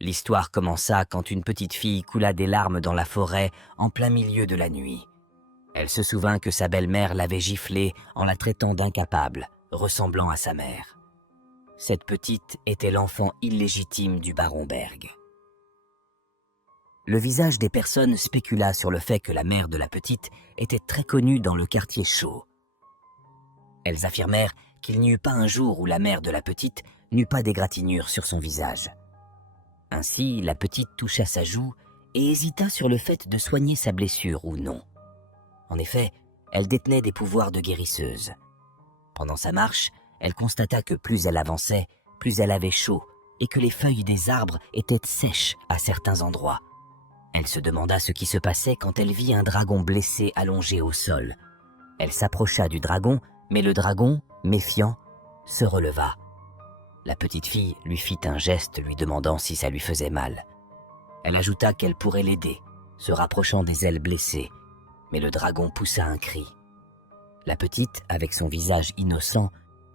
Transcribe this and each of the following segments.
L'histoire commença quand une petite fille coula des larmes dans la forêt en plein milieu de la nuit. Elle se souvint que sa belle-mère l'avait giflée en la traitant d'incapable, ressemblant à sa mère. Cette petite était l'enfant illégitime du baron Berg. Le visage des personnes spécula sur le fait que la mère de la petite était très connue dans le quartier chaud. Elles affirmèrent qu'il n'y eut pas un jour où la mère de la petite n'eut pas d'égratignure sur son visage. Ainsi, la petite toucha sa joue et hésita sur le fait de soigner sa blessure ou non. En effet, elle détenait des pouvoirs de guérisseuse. Pendant sa marche, elle constata que plus elle avançait, plus elle avait chaud et que les feuilles des arbres étaient sèches à certains endroits. Elle se demanda ce qui se passait quand elle vit un dragon blessé allongé au sol. Elle s'approcha du dragon, mais le dragon, méfiant, se releva. La petite fille lui fit un geste lui demandant si ça lui faisait mal. Elle ajouta qu'elle pourrait l'aider, se rapprochant des ailes blessées, mais le dragon poussa un cri. La petite, avec son visage innocent,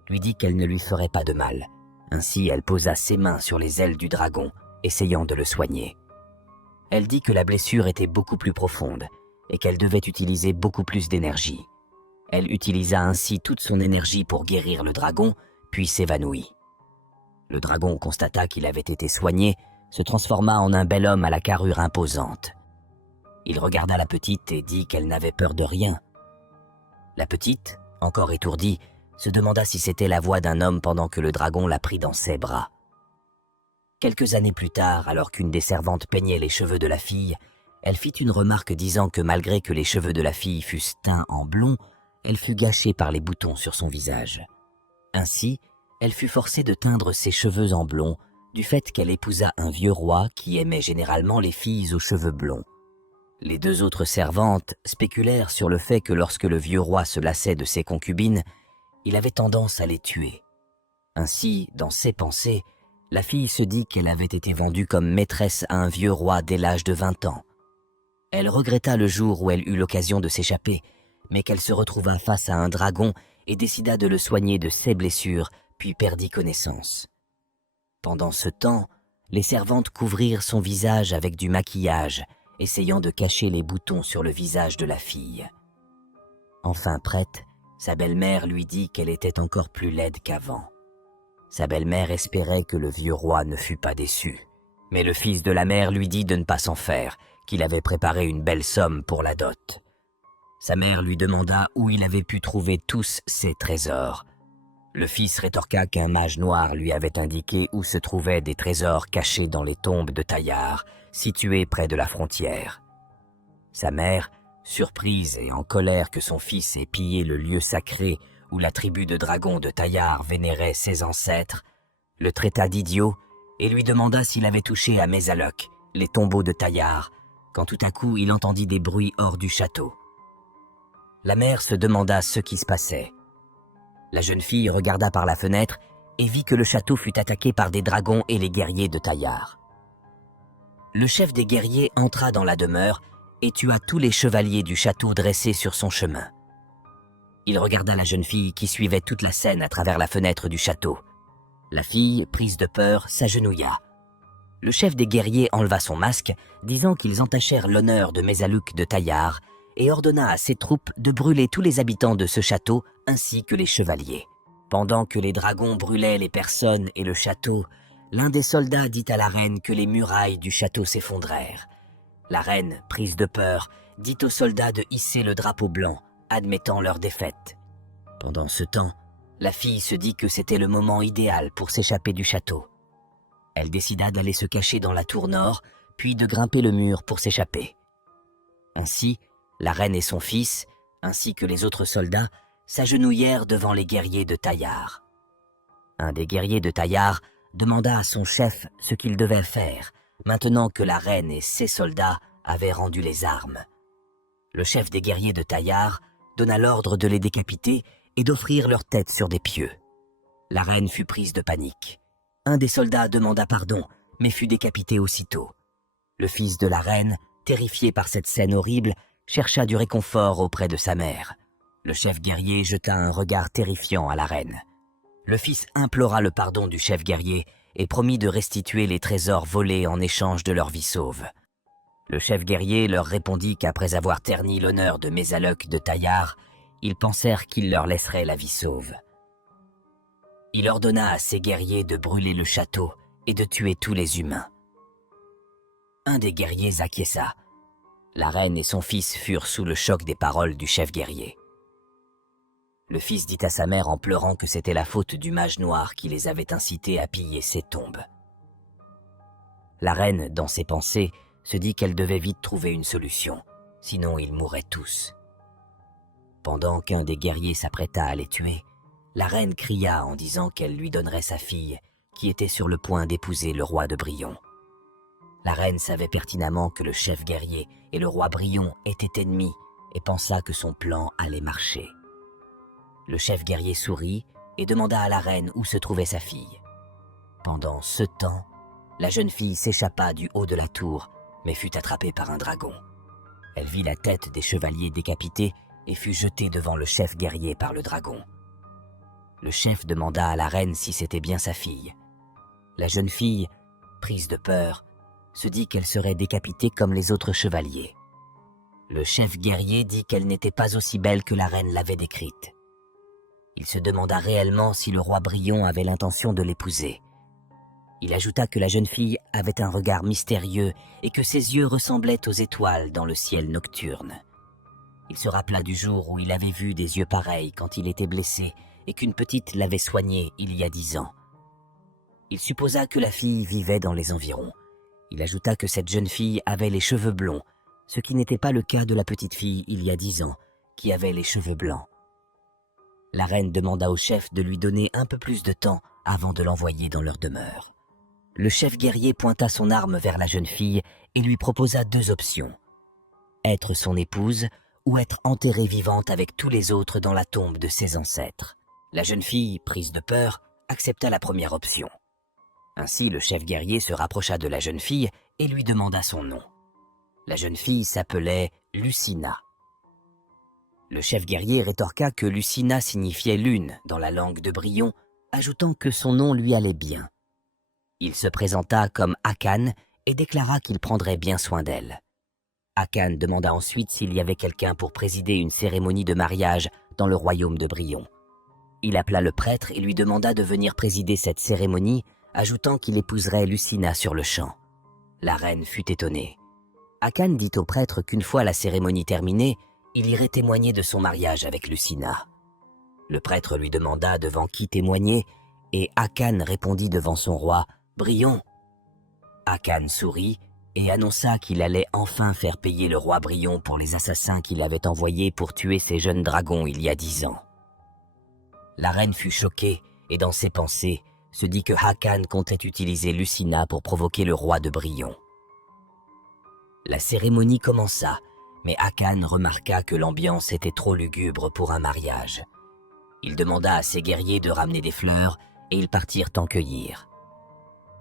lui dit qu'elle ne lui ferait pas de mal. Ainsi, elle posa ses mains sur les ailes du dragon, essayant de le soigner. Elle dit que la blessure était beaucoup plus profonde et qu'elle devait utiliser beaucoup plus d'énergie. Elle utilisa ainsi toute son énergie pour guérir le dragon, puis s'évanouit. Le dragon constata qu'il avait été soigné, se transforma en un bel homme à la carrure imposante. Il regarda la petite et dit qu'elle n'avait peur de rien. La petite, encore étourdie, se demanda si c'était la voix d'un homme pendant que le dragon la prit dans ses bras. Quelques années plus tard, alors qu'une des servantes peignait les cheveux de la fille, elle fit une remarque disant que malgré que les cheveux de la fille fussent teints en blond, elle fut gâchée par les boutons sur son visage. Ainsi, elle fut forcée de teindre ses cheveux en blond, du fait qu'elle épousa un vieux roi qui aimait généralement les filles aux cheveux blonds. Les deux autres servantes spéculèrent sur le fait que lorsque le vieux roi se lassait de ses concubines, il avait tendance à les tuer. Ainsi, dans ses pensées, la fille se dit qu'elle avait été vendue comme maîtresse à un vieux roi dès l'âge de 20 ans. Elle regretta le jour où elle eut l'occasion de s'échapper, mais qu'elle se retrouva face à un dragon et décida de le soigner de ses blessures, puis perdit connaissance. Pendant ce temps, les servantes couvrirent son visage avec du maquillage, essayant de cacher les boutons sur le visage de la fille. Enfin prête, sa belle-mère lui dit qu'elle était encore plus laide qu'avant. Sa belle-mère espérait que le vieux roi ne fût pas déçu, mais le fils de la mère lui dit de ne pas s'en faire, qu'il avait préparé une belle somme pour la dot. Sa mère lui demanda où il avait pu trouver tous ces trésors. Le fils rétorqua qu'un mage noir lui avait indiqué où se trouvaient des trésors cachés dans les tombes de Taillard, situées près de la frontière. Sa mère, surprise et en colère que son fils ait pillé le lieu sacré où la tribu de dragons de Taillard vénérait ses ancêtres, le traita d'idiot et lui demanda s'il avait touché à Mézaloc, les tombeaux de Taillard, quand tout à coup il entendit des bruits hors du château. La mère se demanda ce qui se passait. La jeune fille regarda par la fenêtre et vit que le château fut attaqué par des dragons et les guerriers de Taillard. Le chef des guerriers entra dans la demeure et tua tous les chevaliers du château dressés sur son chemin. Il regarda la jeune fille qui suivait toute la scène à travers la fenêtre du château. La fille, prise de peur, s'agenouilla. Le chef des guerriers enleva son masque, disant qu'ils entachèrent l'honneur de Mézalouk de Taillard et ordonna à ses troupes de brûler tous les habitants de ce château ainsi que les chevaliers. Pendant que les dragons brûlaient les personnes et le château, l'un des soldats dit à la reine que les murailles du château s'effondrèrent. La reine, prise de peur, dit aux soldats de hisser le drapeau blanc, admettant leur défaite. Pendant ce temps, la fille se dit que c'était le moment idéal pour s'échapper du château. Elle décida d'aller se cacher dans la tour nord, puis de grimper le mur pour s'échapper. Ainsi, la reine et son fils, ainsi que les autres soldats, s'agenouillèrent devant les guerriers de Taillard. Un des guerriers de Taillard demanda à son chef ce qu'il devait faire, maintenant que la reine et ses soldats avaient rendu les armes. Le chef des guerriers de Taillard donna l'ordre de les décapiter et d'offrir leur tête sur des pieux. La reine fut prise de panique. Un des soldats demanda pardon, mais fut décapité aussitôt. Le fils de la reine, terrifié par cette scène horrible, chercha du réconfort auprès de sa mère. Le chef guerrier jeta un regard terrifiant à la reine. Le fils implora le pardon du chef guerrier et promit de restituer les trésors volés en échange de leur vie sauve. Le chef guerrier leur répondit qu'après avoir terni l'honneur de Mézaleuc de Taillard, ils pensèrent qu'il leur laisserait la vie sauve. Il ordonna à ses guerriers de brûler le château et de tuer tous les humains. Un des guerriers acquiesça. La reine et son fils furent sous le choc des paroles du chef guerrier. Le fils dit à sa mère en pleurant que c'était la faute du mage noir qui les avait incités à piller ses tombes. La reine, dans ses pensées, se dit qu'elle devait vite trouver une solution, sinon ils mourraient tous. Pendant qu'un des guerriers s'apprêta à les tuer, la reine cria en disant qu'elle lui donnerait sa fille, qui était sur le point d'épouser le roi de Brion. La reine savait pertinemment que le chef guerrier et le roi Brion étaient ennemis et pensa que son plan allait marcher. Le chef guerrier sourit et demanda à la reine où se trouvait sa fille. Pendant ce temps, la jeune fille s'échappa du haut de la tour, mais fut attrapée par un dragon. Elle vit la tête des chevaliers décapités et fut jetée devant le chef guerrier par le dragon. Le chef demanda à la reine si c'était bien sa fille. La jeune fille, prise de peur, se dit qu'elle serait décapitée comme les autres chevaliers. Le chef guerrier dit qu'elle n'était pas aussi belle que la reine l'avait décrite. Il se demanda réellement si le roi Brion avait l'intention de l'épouser. Il ajouta que la jeune fille avait un regard mystérieux et que ses yeux ressemblaient aux étoiles dans le ciel nocturne. Il se rappela du jour où il avait vu des yeux pareils quand il était blessé et qu'une petite l'avait soigné il y a 10 ans. Il supposa que la fille vivait dans les environs. Il ajouta que cette jeune fille avait les cheveux blonds, ce qui n'était pas le cas de la petite fille il y a 10 ans, qui avait les cheveux blancs. La reine demanda au chef de lui donner un peu plus de temps avant de l'envoyer dans leur demeure. Le chef guerrier pointa son arme vers la jeune fille et lui proposa 2 options. Être son épouse ou être enterrée vivante avec tous les autres dans la tombe de ses ancêtres. La jeune fille, prise de peur, accepta la première option. Ainsi, le chef guerrier se rapprocha de la jeune fille et lui demanda son nom. La jeune fille s'appelait Lucina. Le chef guerrier rétorqua que Lucina signifiait lune dans la langue de Brion, ajoutant que son nom lui allait bien. Il se présenta comme Hakan et déclara qu'il prendrait bien soin d'elle. Hakan demanda ensuite s'il y avait quelqu'un pour présider une cérémonie de mariage dans le royaume de Brion. Il appela le prêtre et lui demanda de venir présider cette cérémonie, ajoutant qu'il épouserait Lucina sur le champ. La reine fut étonnée. Hakan dit au prêtre qu'une fois la cérémonie terminée, il irait témoigner de son mariage avec Lucina. Le prêtre lui demanda devant qui témoigner, et Hakan répondit devant son roi « Brion ». Hakan sourit et annonça qu'il allait enfin faire payer le roi Brion pour les assassins qu'il avait envoyés pour tuer ses jeunes dragons il y a 10 ans. La reine fut choquée et dans ses pensées se dit que Hakan comptait utiliser Lucina pour provoquer le roi de Brion. La cérémonie commença, mais Hakan remarqua que l'ambiance était trop lugubre pour un mariage. Il demanda à ses guerriers de ramener des fleurs et ils partirent en cueillir.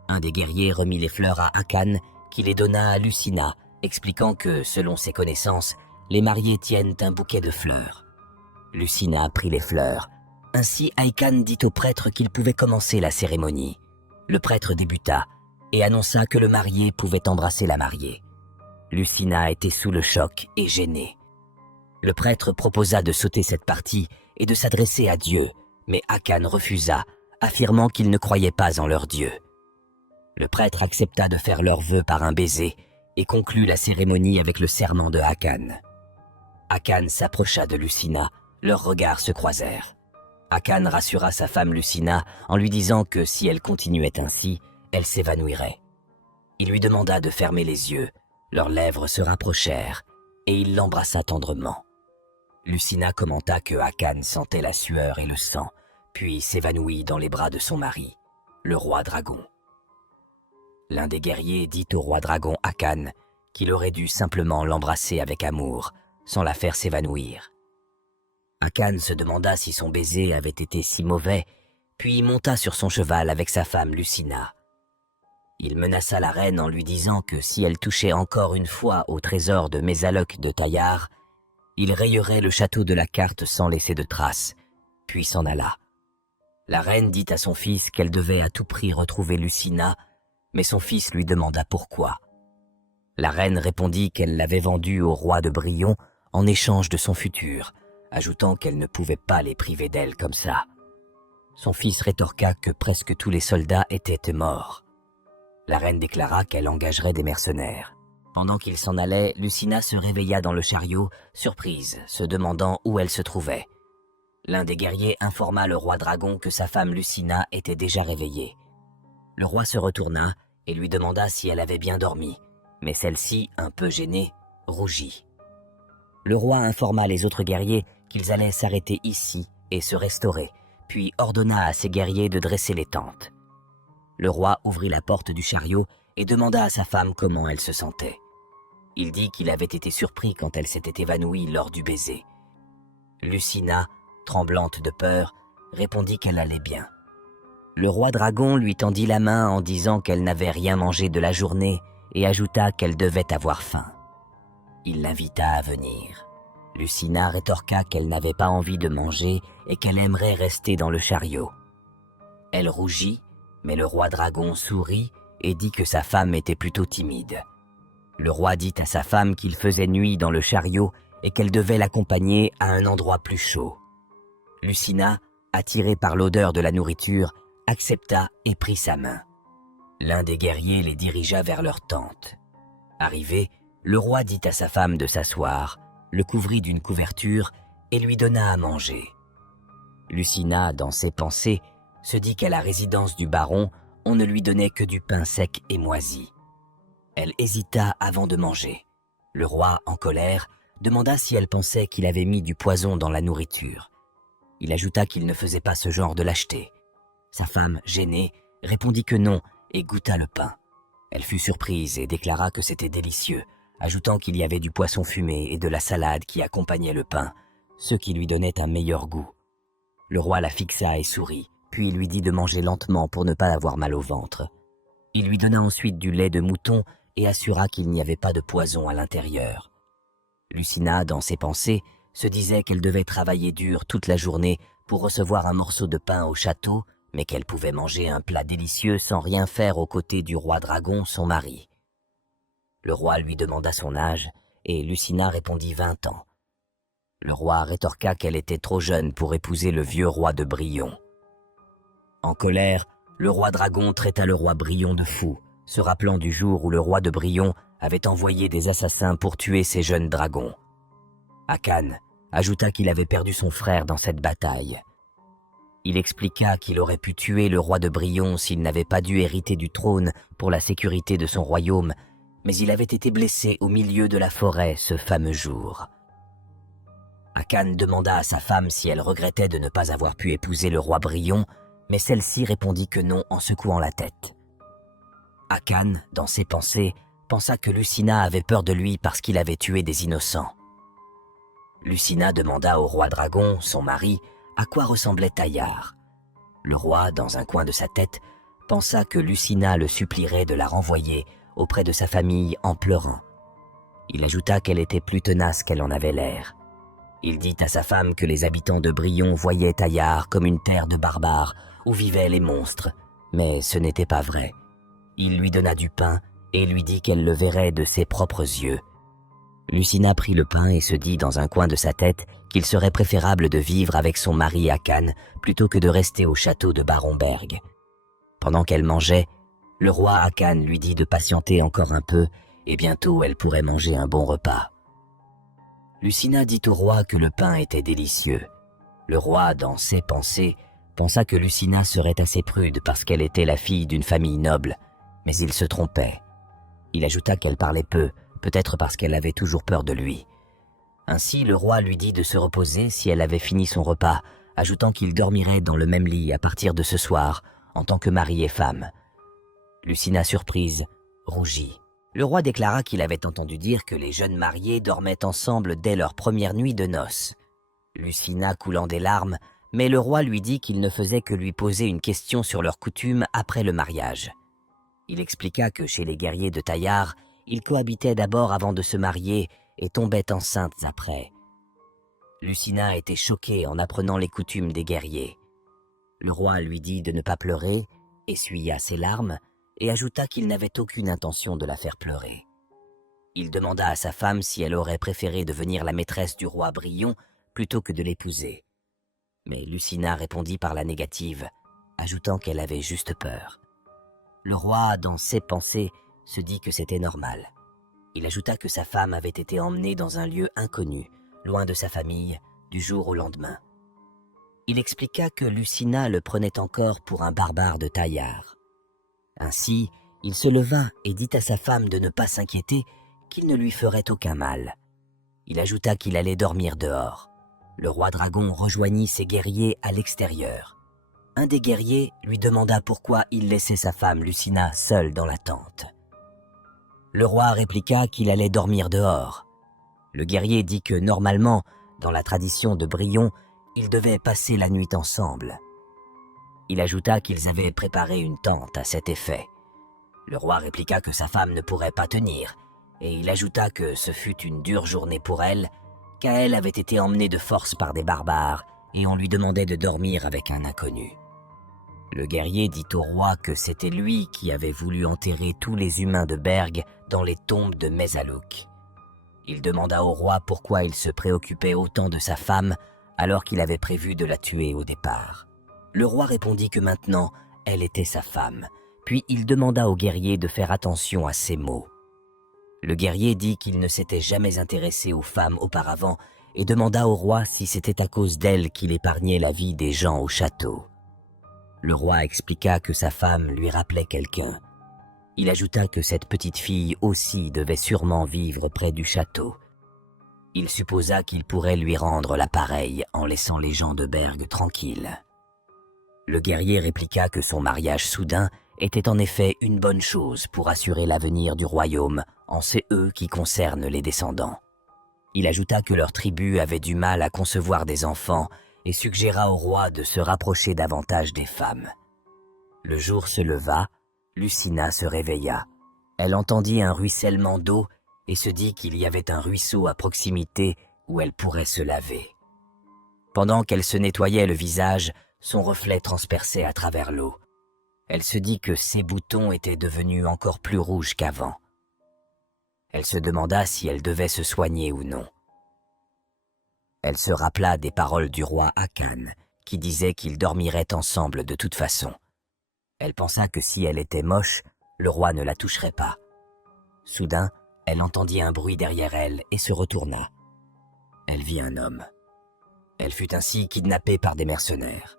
Un des guerriers remit les fleurs à Hakan qui les donna à Lucina, expliquant que, selon ses connaissances, les mariés tiennent un bouquet de fleurs. Lucina prit les fleurs. Ainsi, Hakan dit au prêtre qu'il pouvait commencer la cérémonie. Le prêtre débuta et annonça que le marié pouvait embrasser la mariée. Lucina était sous le choc et gênée. Le prêtre proposa de sauter cette partie et de s'adresser à Dieu, mais Hakan refusa, affirmant qu'il ne croyait pas en leur Dieu. Le prêtre accepta de faire leurs vœux par un baiser et conclut la cérémonie avec le serment de Hakan. Hakan s'approcha de Lucina, leurs regards se croisèrent. Hakan rassura sa femme Lucina en lui disant que si elle continuait ainsi, elle s'évanouirait. Il lui demanda de fermer les yeux, leurs lèvres se rapprochèrent et il l'embrassa tendrement. Lucina commenta que Hakan sentait la sueur et le sang, puis s'évanouit dans les bras de son mari, le roi dragon. L'un des guerriers dit au roi dragon Hakan qu'il aurait dû simplement l'embrasser avec amour, sans la faire s'évanouir. Hakan se demanda si son baiser avait été si mauvais, puis monta sur son cheval avec sa femme Lucina. Il menaça la reine en lui disant que si elle touchait encore une fois au trésor de Mézaleuc de Taillard, il rayerait le château de la carte sans laisser de traces, puis s'en alla. La reine dit à son fils qu'elle devait à tout prix retrouver Lucina, mais son fils lui demanda pourquoi. La reine répondit qu'elle l'avait vendue au roi de Brillon en échange de son futur, ajoutant qu'elle ne pouvait pas les priver d'elle comme ça. Son fils rétorqua que presque tous les soldats étaient morts. La reine déclara qu'elle engagerait des mercenaires. Pendant qu'il s'en allait, Lucina se réveilla dans le chariot, surprise, se demandant où elle se trouvait. L'un des guerriers informa le roi dragon que sa femme Lucina était déjà réveillée. Le roi se retourna et lui demanda si elle avait bien dormi, mais celle-ci, un peu gênée, rougit. Le roi informa les autres guerriers qu'ils allaient s'arrêter ici et se restaurer, puis ordonna à ses guerriers de dresser les tentes. Le roi ouvrit la porte du chariot et demanda à sa femme comment elle se sentait. Il dit qu'il avait été surpris quand elle s'était évanouie lors du baiser. Lucina, tremblante de peur, répondit qu'elle allait bien. Le roi dragon lui tendit la main en disant qu'elle n'avait rien mangé de la journée et ajouta qu'elle devait avoir faim. Il l'invita à venir. Lucina rétorqua qu'elle n'avait pas envie de manger et qu'elle aimerait rester dans le chariot. Elle rougit, mais le roi dragon sourit et dit que sa femme était plutôt timide. Le roi dit à sa femme qu'il faisait nuit dans le chariot et qu'elle devait l'accompagner à un endroit plus chaud. Lucina, attirée par l'odeur de la nourriture, accepta et prit sa main. L'un des guerriers les dirigea vers leur tente. Arrivé, le roi dit à sa femme de s'asseoir, le couvrit d'une couverture et lui donna à manger. Lucina, dans ses pensées, se dit qu'à la résidence du baron, on ne lui donnait que du pain sec et moisi. Elle hésita avant de manger. Le roi, en colère, demanda si elle pensait qu'il avait mis du poison dans la nourriture. Il ajouta qu'il ne faisait pas ce genre de lâcheté. Sa femme, gênée, répondit que non et goûta le pain. Elle fut surprise et déclara que c'était délicieux, ajoutant qu'il y avait du poisson fumé et de la salade qui accompagnait le pain, ce qui lui donnait un meilleur goût. Le roi la fixa et sourit, puis lui dit de manger lentement pour ne pas avoir mal au ventre. Il lui donna ensuite du lait de mouton et assura qu'il n'y avait pas de poison à l'intérieur. Lucina, dans ses pensées, se disait qu'elle devait travailler dur toute la journée pour recevoir un morceau de pain au château, mais qu'elle pouvait manger un plat délicieux sans rien faire aux côtés du roi dragon, son mari. Le roi lui demanda son âge, et Lucina répondit 20 ans. Le roi rétorqua qu'elle était trop jeune pour épouser le vieux roi de Brillon. En colère, le roi dragon traita le roi Brillon de fou, se rappelant du jour où le roi de Brillon avait envoyé des assassins pour tuer ses jeunes dragons. Akan ajouta qu'il avait perdu son frère dans cette bataille. Il expliqua qu'il aurait pu tuer le roi de Brillon s'il n'avait pas dû hériter du trône pour la sécurité de son royaume, mais il avait été blessé au milieu de la forêt ce fameux jour. Akan demanda à sa femme si elle regrettait de ne pas avoir pu épouser le roi Brillon, mais celle-ci répondit que non en secouant la tête. Akan, dans ses pensées, pensa que Lucina avait peur de lui parce qu'il avait tué des innocents. Lucina demanda au roi dragon, son mari, à quoi ressemblait Taillard. Le roi, dans un coin de sa tête, pensa que Lucina le supplierait de la renvoyer auprès de sa famille en pleurant. Il ajouta qu'elle était plus tenace qu'elle en avait l'air. Il dit à sa femme que les habitants de Brillon voyaient Taillard comme une terre de barbares où vivaient les monstres, mais ce n'était pas vrai. Il lui donna du pain et lui dit qu'elle le verrait de ses propres yeux. Lucina prit le pain et se dit dans un coin de sa tête qu'il serait préférable de vivre avec son mari Akan plutôt que de rester au château de Barenberg. Pendant qu'elle mangeait, le roi Akan lui dit de patienter encore un peu et bientôt elle pourrait manger un bon repas. Lucina dit au roi que le pain était délicieux. Le roi, dans ses pensées, pensa que Lucina serait assez prude parce qu'elle était la fille d'une famille noble, mais il se trompait. Il ajouta qu'elle parlait peu, peut-être parce qu'elle avait toujours peur de lui. Ainsi, le roi lui dit de se reposer si elle avait fini son repas, ajoutant qu'ils dormiraient dans le même lit à partir de ce soir, en tant que mari et femme. Lucina, surprise, rougit. Le roi déclara qu'il avait entendu dire que les jeunes mariés dormaient ensemble dès leur première nuit de noces. Lucina coulant des larmes, mais le roi lui dit qu'il ne faisait que lui poser une question sur leurs coutumes après le mariage. Il expliqua que chez les guerriers de Taillard, ils cohabitaient d'abord avant de se marier et tombaient enceintes après. Lucina était choquée en apprenant les coutumes des guerriers. Le roi lui dit de ne pas pleurer, essuya ses larmes et ajouta qu'il n'avait aucune intention de la faire pleurer. Il demanda à sa femme si elle aurait préféré devenir la maîtresse du roi Brion plutôt que de l'épouser. Mais Lucina répondit par la négative, ajoutant qu'elle avait juste peur. Le roi, dans ses pensées, se dit que c'était normal. Il ajouta que sa femme avait été emmenée dans un lieu inconnu, loin de sa famille, du jour au lendemain. Il expliqua que Lucina le prenait encore pour un barbare de Taillard. Ainsi, il se leva et dit à sa femme de ne pas s'inquiéter, qu'il ne lui ferait aucun mal. Il ajouta qu'il allait dormir dehors. Le roi dragon rejoignit ses guerriers à l'extérieur. Un des guerriers lui demanda pourquoi il laissait sa femme Lucina seule dans la tente. Le roi répliqua qu'il allait dormir dehors. Le guerrier dit que normalement, dans la tradition de Brion, ils devaient passer la nuit ensemble. Il ajouta qu'ils avaient préparé une tente à cet effet. Le roi répliqua que sa femme ne pourrait pas tenir, et il ajouta que ce fut une dure journée pour elle, car elle avait été emmenée de force par des barbares, et on lui demandait de dormir avec un inconnu. Le guerrier dit au roi que c'était lui qui avait voulu enterrer tous les humains de Berg dans les tombes de Mézalouk. Il demanda au roi pourquoi il se préoccupait autant de sa femme alors qu'il avait prévu de la tuer au départ. Le roi répondit que maintenant, elle était sa femme, puis il demanda au guerrier de faire attention à ses mots. Le guerrier dit qu'il ne s'était jamais intéressé aux femmes auparavant et demanda au roi si c'était à cause d'elle qu'il épargnait la vie des gens au château. Le roi expliqua que sa femme lui rappelait quelqu'un. Il ajouta que cette petite fille aussi devait sûrement vivre près du château. Il supposa qu'il pourrait lui rendre l'appareil en laissant les gens de Berg tranquilles. Le guerrier répliqua que son mariage soudain était en effet une bonne chose pour assurer l'avenir du royaume en ce qui concerne les descendants. Il ajouta que leur tribu avait du mal à concevoir des enfants et suggéra au roi de se rapprocher davantage des femmes. Le jour se leva, Lucina se réveilla. Elle entendit un ruissellement d'eau et se dit qu'il y avait un ruisseau à proximité où elle pourrait se laver. Pendant qu'elle se nettoyait le visage, son reflet transperçait à travers l'eau. Elle se dit que ses boutons étaient devenus encore plus rouges qu'avant. Elle se demanda si elle devait se soigner ou non. Elle se rappela des paroles du roi Akan, qui disait qu'ils dormiraient ensemble de toute façon. Elle pensa que si elle était moche, le roi ne la toucherait pas. Soudain, elle entendit un bruit derrière elle et se retourna. Elle vit un homme. Elle fut ainsi kidnappée par des mercenaires.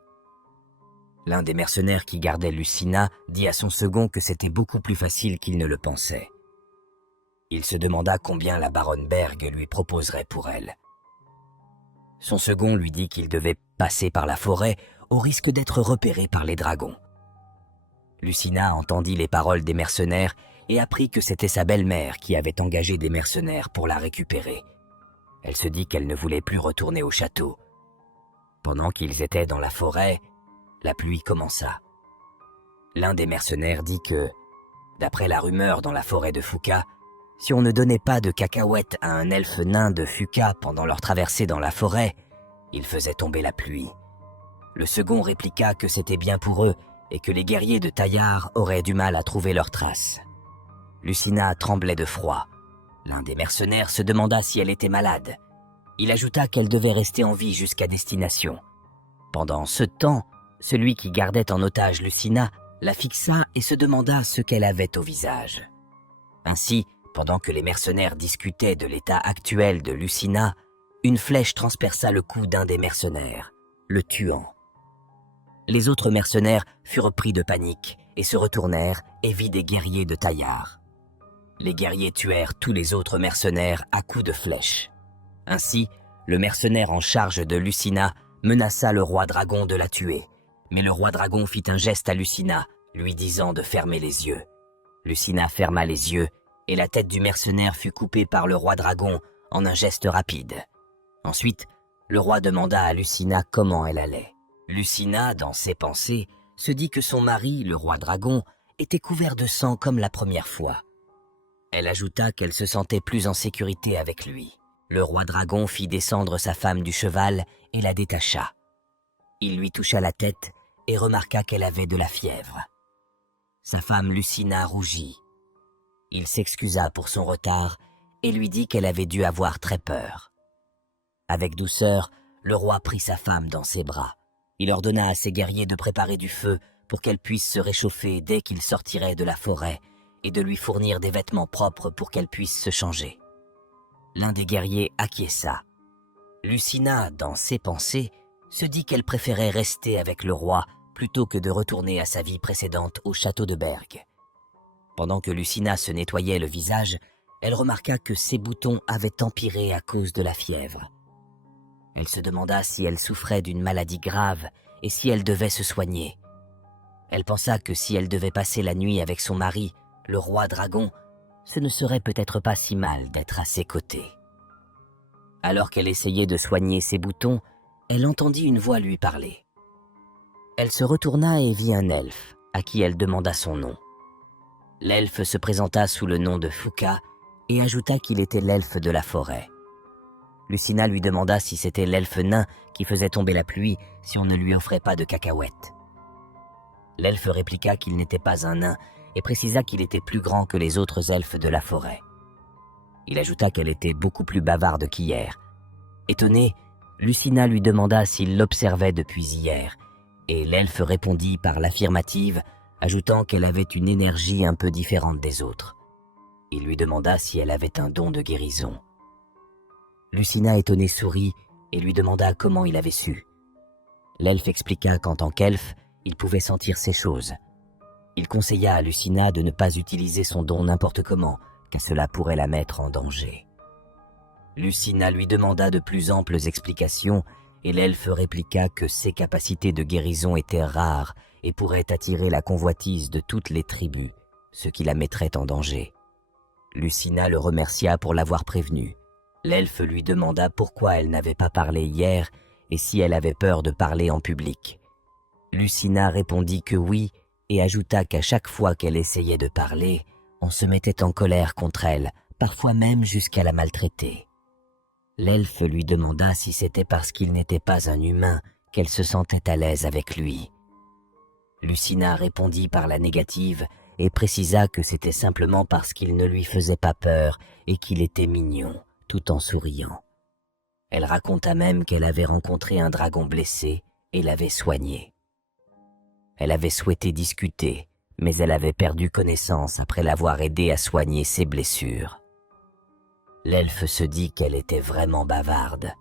L'un des mercenaires qui gardait Lucina dit à son second que c'était beaucoup plus facile qu'il ne le pensait. Il se demanda combien la baronne Berg lui proposerait pour elle. Son second lui dit qu'il devait passer par la forêt au risque d'être repéré par les dragons. Lucina entendit les paroles des mercenaires et apprit que c'était sa belle-mère qui avait engagé des mercenaires pour la récupérer. Elle se dit qu'elle ne voulait plus retourner au château. Pendant qu'ils étaient dans la forêt, la pluie commença. L'un des mercenaires dit que, d'après la rumeur dans la forêt de Fuka, si on ne donnait pas de cacahuètes à un elfe nain de Fuka pendant leur traversée dans la forêt, il faisait tomber la pluie. Le second répliqua que c'était bien pour eux et que les guerriers de Taillard auraient du mal à trouver leurs traces. Lucina tremblait de froid. L'un des mercenaires se demanda si elle était malade. Il ajouta qu'elle devait rester en vie jusqu'à destination. Pendant ce temps, celui qui gardait en otage Lucina la fixa et se demanda ce qu'elle avait au visage. Ainsi, pendant que les mercenaires discutaient de l'état actuel de Lucina, une flèche transperça le cou d'un des mercenaires, le tuant. Les autres mercenaires furent pris de panique et se retournèrent et virent des guerriers de Taillard. Les guerriers tuèrent tous les autres mercenaires à coups de flèche. Ainsi, le mercenaire en charge de Lucina menaça le roi dragon de la tuer. Mais le roi dragon fit un geste à Lucina, lui disant de fermer les yeux. Lucina ferma les yeux et la tête du mercenaire fut coupée par le roi dragon en un geste rapide. Ensuite, le roi demanda à Lucina comment elle allait. Lucina, dans ses pensées, se dit que son mari, le roi dragon, était couvert de sang comme la première fois. Elle ajouta qu'elle se sentait plus en sécurité avec lui. Le roi dragon fit descendre sa femme du cheval et la détacha. Il lui toucha la tête et remarqua qu'elle avait de la fièvre. Sa femme Lucina rougit. Il s'excusa pour son retard et lui dit qu'elle avait dû avoir très peur. Avec douceur, le roi prit sa femme dans ses bras. Il ordonna à ses guerriers de préparer du feu pour qu'elle puisse se réchauffer dès qu'il sortirait de la forêt et de lui fournir des vêtements propres pour qu'elle puisse se changer. L'un des guerriers acquiesça. Lucina, dans ses pensées, se dit qu'elle préférait rester avec le roi plutôt que de retourner à sa vie précédente au château de Berg. Pendant que Lucina se nettoyait le visage, elle remarqua que ses boutons avaient empiré à cause de la fièvre. Elle se demanda si elle souffrait d'une maladie grave et si elle devait se soigner. Elle pensa que si elle devait passer la nuit avec son mari, le roi dragon, ce ne serait peut-être pas si mal d'être à ses côtés. Alors qu'elle essayait de soigner ses boutons, elle entendit une voix lui parler. Elle se retourna et vit un elfe, à qui elle demanda son nom. L'elfe se présenta sous le nom de Fuka et ajouta qu'il était l'elfe de la forêt. Lucina lui demanda si c'était l'elfe nain qui faisait tomber la pluie si on ne lui offrait pas de cacahuètes. L'elfe répliqua qu'il n'était pas un nain et précisa qu'il était plus grand que les autres elfes de la forêt. Il ajouta qu'elle était beaucoup plus bavarde qu'hier. Étonnée, Lucina lui demanda s'il l'observait depuis hier, et l'elfe répondit par l'affirmative, ajoutant qu'elle avait une énergie un peu différente des autres. Il lui demanda si elle avait un don de guérison. Lucina, étonnée, sourit et lui demanda comment il avait su. L'elfe expliqua qu'en tant qu'elfe, il pouvait sentir ces choses. Il conseilla à Lucina de ne pas utiliser son don n'importe comment, car cela pourrait la mettre en danger. Lucina lui demanda de plus amples explications et l'elfe répliqua que ses capacités de guérison étaient rares et pourraient attirer la convoitise de toutes les tribus, ce qui la mettrait en danger. Lucina le remercia pour l'avoir prévenu. L'elfe lui demanda pourquoi elle n'avait pas parlé hier et si elle avait peur de parler en public. Lucina répondit que oui et ajouta qu'à chaque fois qu'elle essayait de parler, on se mettait en colère contre elle, parfois même jusqu'à la maltraiter. L'elfe lui demanda si c'était parce qu'il n'était pas un humain qu'elle se sentait à l'aise avec lui. Lucina répondit par la négative et précisa que c'était simplement parce qu'il ne lui faisait pas peur et qu'il était mignon, tout en souriant. Elle raconta même qu'elle avait rencontré un dragon blessé et l'avait soigné. Elle avait souhaité discuter, mais elle avait perdu connaissance après l'avoir aidé à soigner ses blessures. L'elfe se dit qu'elle était vraiment bavarde.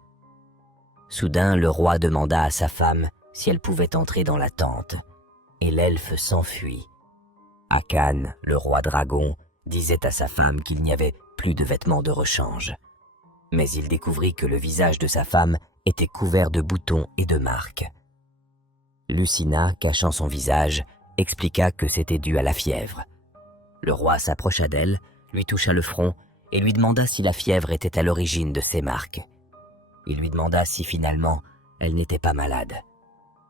Soudain, le roi demanda à sa femme si elle pouvait entrer dans la tente, et l'elfe s'enfuit. Akan, le roi dragon, disait à sa femme qu'il n'y avait plus de vêtements de rechange. Mais il découvrit que le visage de sa femme était couvert de boutons et de marques. Lucina, cachant son visage, expliqua que c'était dû à la fièvre. Le roi s'approcha d'elle, lui toucha le front et lui demanda si la fièvre était à l'origine de ces marques. Il lui demanda si finalement elle n'était pas malade.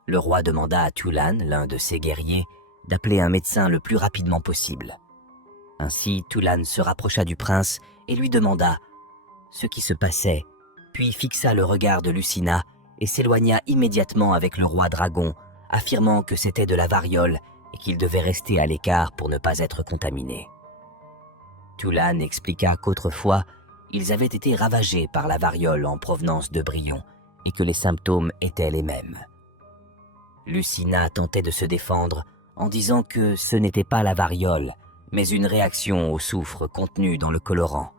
Le roi demanda à Tulan, l'un de ses guerriers, d'appeler un médecin le plus rapidement possible. Ainsi, Tulan se rapprocha du prince et lui demanda ce qui se passait, puis fixa le regard de Lucina et s'éloigna immédiatement avec le roi dragon, affirmant que c'était de la variole et qu'il devait rester à l'écart pour ne pas être contaminé. Tulan expliqua qu'autrefois, ils avaient été ravagés par la variole en provenance de Brion et que les symptômes étaient les mêmes. Lucina tentait de se défendre en disant que ce n'était pas la variole, mais une réaction au soufre contenu dans le colorant.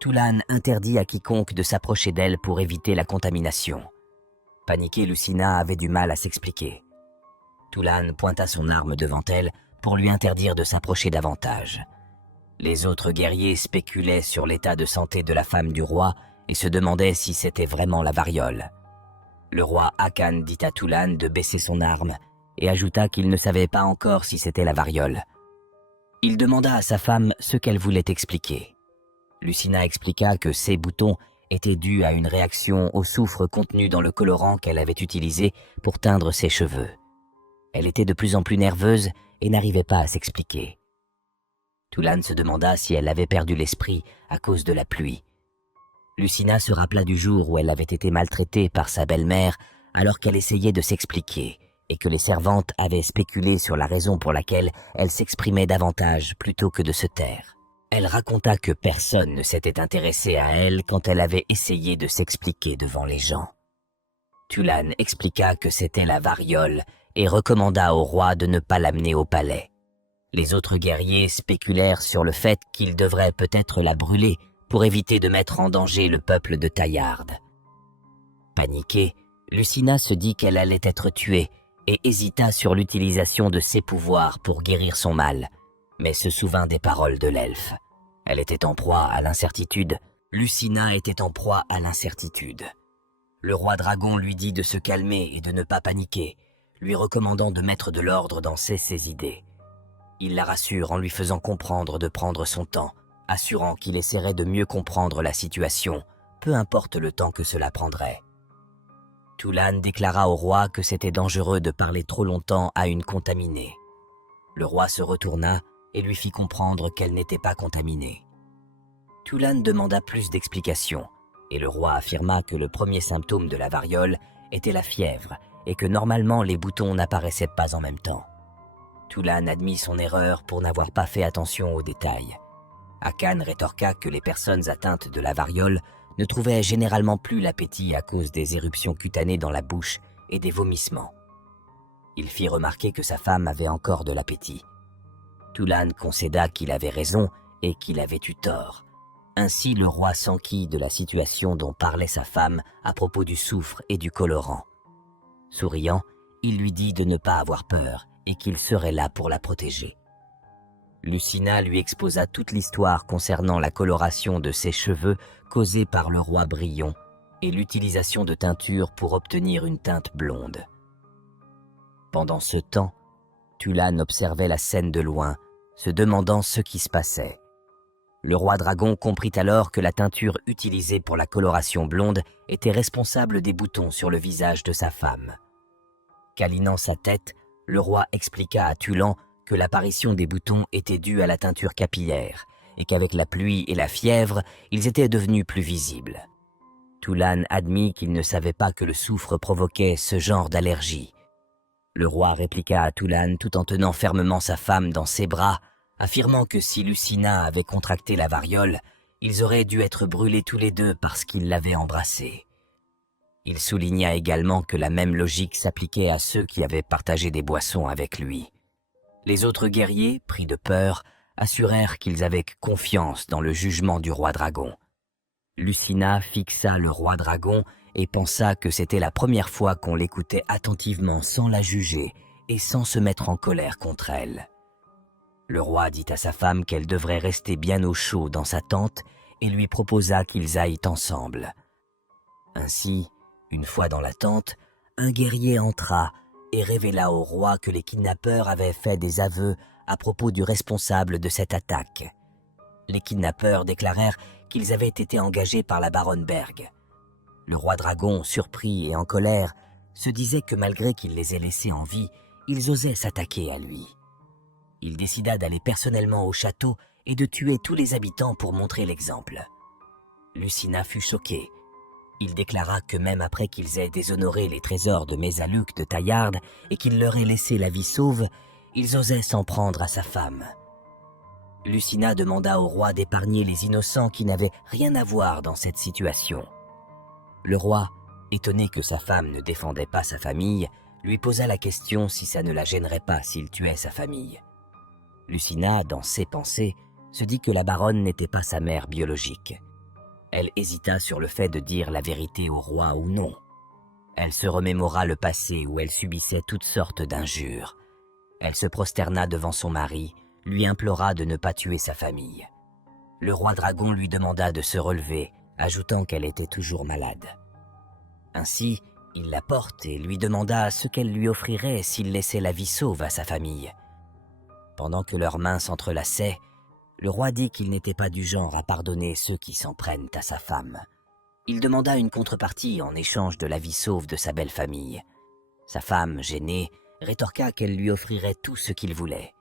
Tulan interdit à quiconque de s'approcher d'elle pour éviter la contamination. Paniquée, Lucina avait du mal à s'expliquer. Tulan pointa son arme devant elle pour lui interdire de s'approcher davantage. Les autres guerriers spéculaient sur l'état de santé de la femme du roi et se demandaient si c'était vraiment la variole. Le roi Akan dit à Tulan de baisser son arme et ajouta qu'il ne savait pas encore si c'était la variole. Il demanda à sa femme ce qu'elle voulait expliquer. Lucina expliqua que ces boutons étaient dus à une réaction au soufre contenu dans le colorant qu'elle avait utilisé pour teindre ses cheveux. Elle était de plus en plus nerveuse et n'arrivait pas à s'expliquer. Tulan se demanda si elle avait perdu l'esprit à cause de la pluie. Lucina se rappela du jour où elle avait été maltraitée par sa belle-mère alors qu'elle essayait de s'expliquer et que les servantes avaient spéculé sur la raison pour laquelle elle s'exprimait davantage plutôt que de se taire. Elle raconta que personne ne s'était intéressé à elle quand elle avait essayé de s'expliquer devant les gens. Tulane expliqua que c'était la variole et recommanda au roi de ne pas l'amener au palais. Les autres guerriers spéculèrent sur le fait qu'il devrait peut-être la brûler pour éviter de mettre en danger le peuple de Taillarde. Paniquée, Lucina se dit qu'elle allait être tuée et hésita sur l'utilisation de ses pouvoirs pour guérir son mal, mais se souvint des paroles de l'elfe. Elle était en proie à l'incertitude. Lucina était en proie à l'incertitude. Le roi dragon lui dit de se calmer et de ne pas paniquer, lui recommandant de mettre de l'ordre dans ses idées. Il la rassure en lui faisant comprendre de prendre son temps, assurant qu'il essaierait de mieux comprendre la situation, peu importe le temps que cela prendrait. Tulane déclara au roi que c'était dangereux de parler trop longtemps à une contaminée. Le roi se retourna et lui fit comprendre qu'elle n'était pas contaminée. Tulane demanda plus d'explications, et le roi affirma que le premier symptôme de la variole était la fièvre et que normalement les boutons n'apparaissaient pas en même temps. Tulane admit son erreur pour n'avoir pas fait attention aux détails. Akan rétorqua que les personnes atteintes de la variole ne trouvaient généralement plus l'appétit à cause des éruptions cutanées dans la bouche et des vomissements. Il fit remarquer que sa femme avait encore de l'appétit. Tulane concéda qu'il avait raison et qu'il avait eu tort. Ainsi le roi s'enquit de la situation dont parlait sa femme à propos du soufre et du colorant. Souriant, il lui dit de ne pas avoir peur et qu'il serait là pour la protéger. Lucina lui exposa toute l'histoire concernant la coloration de ses cheveux causée par le roi Brillon et l'utilisation de teintures pour obtenir une teinte blonde. Pendant ce temps, Tulane observait la scène de loin, se demandant ce qui se passait. Le roi dragon comprit alors que la teinture utilisée pour la coloration blonde était responsable des boutons sur le visage de sa femme. Câlinant sa tête, le roi expliqua à Tulan que l'apparition des boutons était due à la teinture capillaire et qu'avec la pluie et la fièvre, ils étaient devenus plus visibles. Tulane admit qu'il ne savait pas que le soufre provoquait ce genre d'allergie. Le roi répliqua à Tulane tout en tenant fermement sa femme dans ses bras, affirmant que si Lucina avait contracté la variole, ils auraient dû être brûlés tous les deux parce qu'il l'avait embrassée. Il souligna également que la même logique s'appliquait à ceux qui avaient partagé des boissons avec lui. Les autres guerriers, pris de peur, assurèrent qu'ils avaient confiance dans le jugement du roi dragon. Lucina fixa le roi dragon et pensa que c'était la première fois qu'on l'écoutait attentivement sans la juger et sans se mettre en colère contre elle. Le roi dit à sa femme qu'elle devrait rester bien au chaud dans sa tente et lui proposa qu'ils aillent ensemble. Ainsi, une fois dans la tente, un guerrier entra et révéla au roi que les kidnappeurs avaient fait des aveux à propos du responsable de cette attaque. Les kidnappeurs déclarèrent qu'ils avaient été engagés par la baronne Berg. Le roi dragon, surpris et en colère, se disait que malgré qu'il les ait laissés en vie, ils osaient s'attaquer à lui. Il décida d'aller personnellement au château et de tuer tous les habitants pour montrer l'exemple. Lucina fut choquée. Il déclara que même après qu'ils aient déshonoré les trésors de Mésaluc de Taillarde et qu'il leur ait laissé la vie sauve, ils osaient s'en prendre à sa femme. Lucina demanda au roi d'épargner les innocents qui n'avaient rien à voir dans cette situation. Le roi, étonné que sa femme ne défendait pas sa famille, lui posa la question si ça ne la gênerait pas s'il tuait sa famille. Lucina, dans ses pensées, se dit que la baronne n'était pas sa mère biologique. Elle hésita sur le fait de dire la vérité au roi ou non. Elle se remémora le passé où elle subissait toutes sortes d'injures. Elle se prosterna devant son mari, lui implora de ne pas tuer sa famille. Le roi dragon lui demanda de se relever, ajoutant qu'elle était toujours malade. Ainsi, il la porte et lui demanda ce qu'elle lui offrirait s'il laissait la vie sauve à sa famille. Pendant que leurs mains s'entrelaçaient, le roi dit qu'il n'était pas du genre à pardonner ceux qui s'en prennent à sa femme. Il demanda une contrepartie en échange de la vie sauve de sa belle famille. Sa femme, gênée, rétorqua qu'elle lui offrirait tout ce qu'il voulait.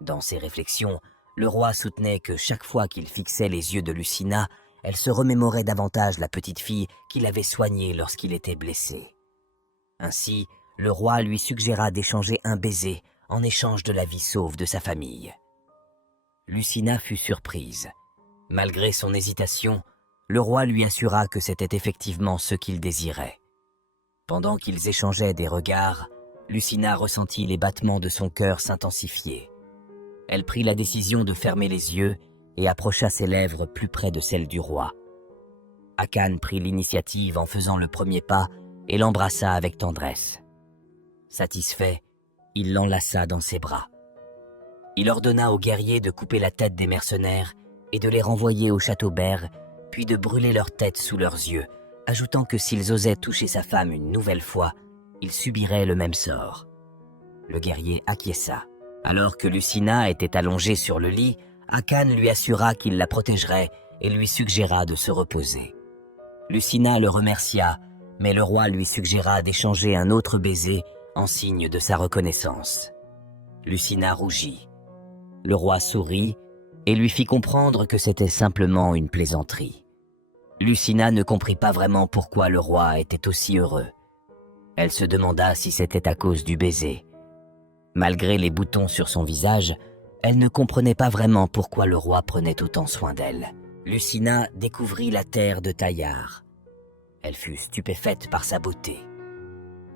Dans ses réflexions, le roi soutenait que chaque fois qu'il fixait les yeux de Lucina, elle se remémorait davantage la petite fille qu'il avait soignée lorsqu'il était blessé. Ainsi, le roi lui suggéra d'échanger un baiser en échange de la vie sauve de sa famille. Lucina fut surprise. Malgré son hésitation, le roi lui assura que c'était effectivement ce qu'il désirait. Pendant qu'ils échangeaient des regards, Lucina ressentit les battements de son cœur s'intensifier. Elle prit la décision de fermer les yeux et approcha ses lèvres plus près de celles du roi. Akan prit l'initiative en faisant le premier pas et l'embrassa avec tendresse. Satisfait, il l'enlaça dans ses bras. Il ordonna aux guerriers de couper la tête des mercenaires et de les renvoyer au château Berre, puis de brûler leurs têtes sous leurs yeux, ajoutant que s'ils osaient toucher sa femme une nouvelle fois, ils subiraient le même sort. Le guerrier acquiesça. Alors que Lucina était allongée sur le lit, Akan lui assura qu'il la protégerait et lui suggéra de se reposer. Lucina le remercia, mais le roi lui suggéra d'échanger un autre baiser en signe de sa reconnaissance. Lucina rougit. Le roi sourit et lui fit comprendre que c'était simplement une plaisanterie. Lucina ne comprit pas vraiment pourquoi le roi était aussi heureux. Elle se demanda si c'était à cause du baiser. Malgré les boutons sur son visage, elle ne comprenait pas vraiment pourquoi le roi prenait autant soin d'elle. Lucina découvrit la terre de Taillard. Elle fut stupéfaite par sa beauté.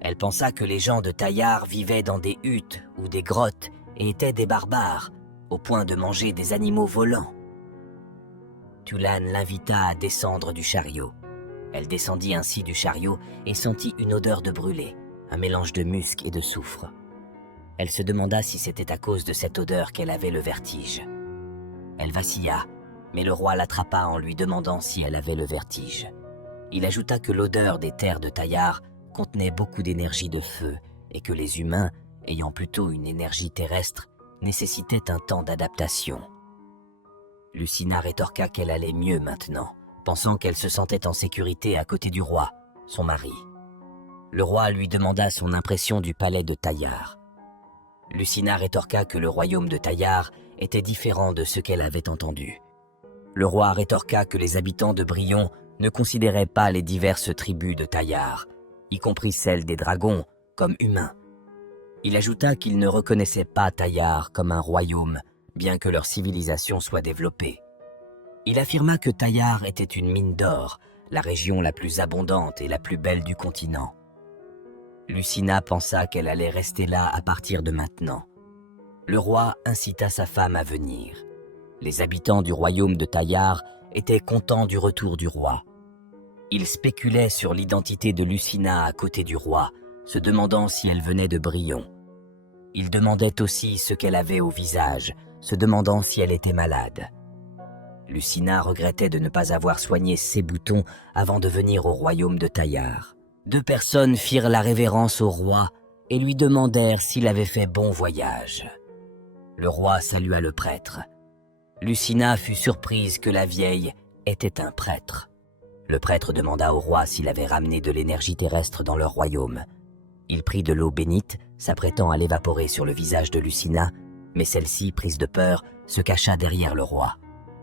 Elle pensa que les gens de Taillard vivaient dans des huttes ou des grottes et étaient des barbares, au point de manger des animaux volants. Tulan l'invita à descendre du chariot. Elle descendit ainsi du chariot et sentit une odeur de brûlé, un mélange de musc et de soufre. Elle se demanda si c'était à cause de cette odeur qu'elle avait le vertige. Elle vacilla, mais le roi l'attrapa en lui demandant si elle avait le vertige. Il ajouta que l'odeur des terres de Taillard contenait beaucoup d'énergie de feu et que les humains, ayant plutôt une énergie terrestre, nécessitaient un temps d'adaptation. Lucina rétorqua qu'elle allait mieux maintenant, pensant qu'elle se sentait en sécurité à côté du roi, son mari. Le roi lui demanda son impression du palais de Taillard. Lucina rétorqua que le royaume de Taillard était différent de ce qu'elle avait entendu. Le roi rétorqua que les habitants de Brion ne considéraient pas les diverses tribus de Taillard, y compris celles des dragons, comme humains. Il ajouta qu'il ne reconnaissait pas Taillard comme un royaume, bien que leur civilisation soit développée. Il affirma que Taillard était une mine d'or, la région la plus abondante et la plus belle du continent. Lucina pensa qu'elle allait rester là à partir de maintenant. Le roi incita sa femme à venir. Les habitants du royaume de Taillard étaient contents du retour du roi. Ils spéculaient sur l'identité de Lucina à côté du roi, se demandant si elle venait de Brion. Ils demandaient aussi ce qu'elle avait au visage, se demandant si elle était malade. Lucina regrettait de ne pas avoir soigné ses boutons avant de venir au royaume de Taillard. 2 personnes firent la révérence au roi et lui demandèrent s'il avait fait bon voyage. Le roi salua le prêtre. Lucina fut surprise que la vieille était un prêtre. Le prêtre demanda au roi s'il avait ramené de l'énergie terrestre dans leur royaume. Il prit de l'eau bénite, s'apprêtant à l'évaporer sur le visage de Lucina, mais celle-ci, prise de peur, se cacha derrière le roi.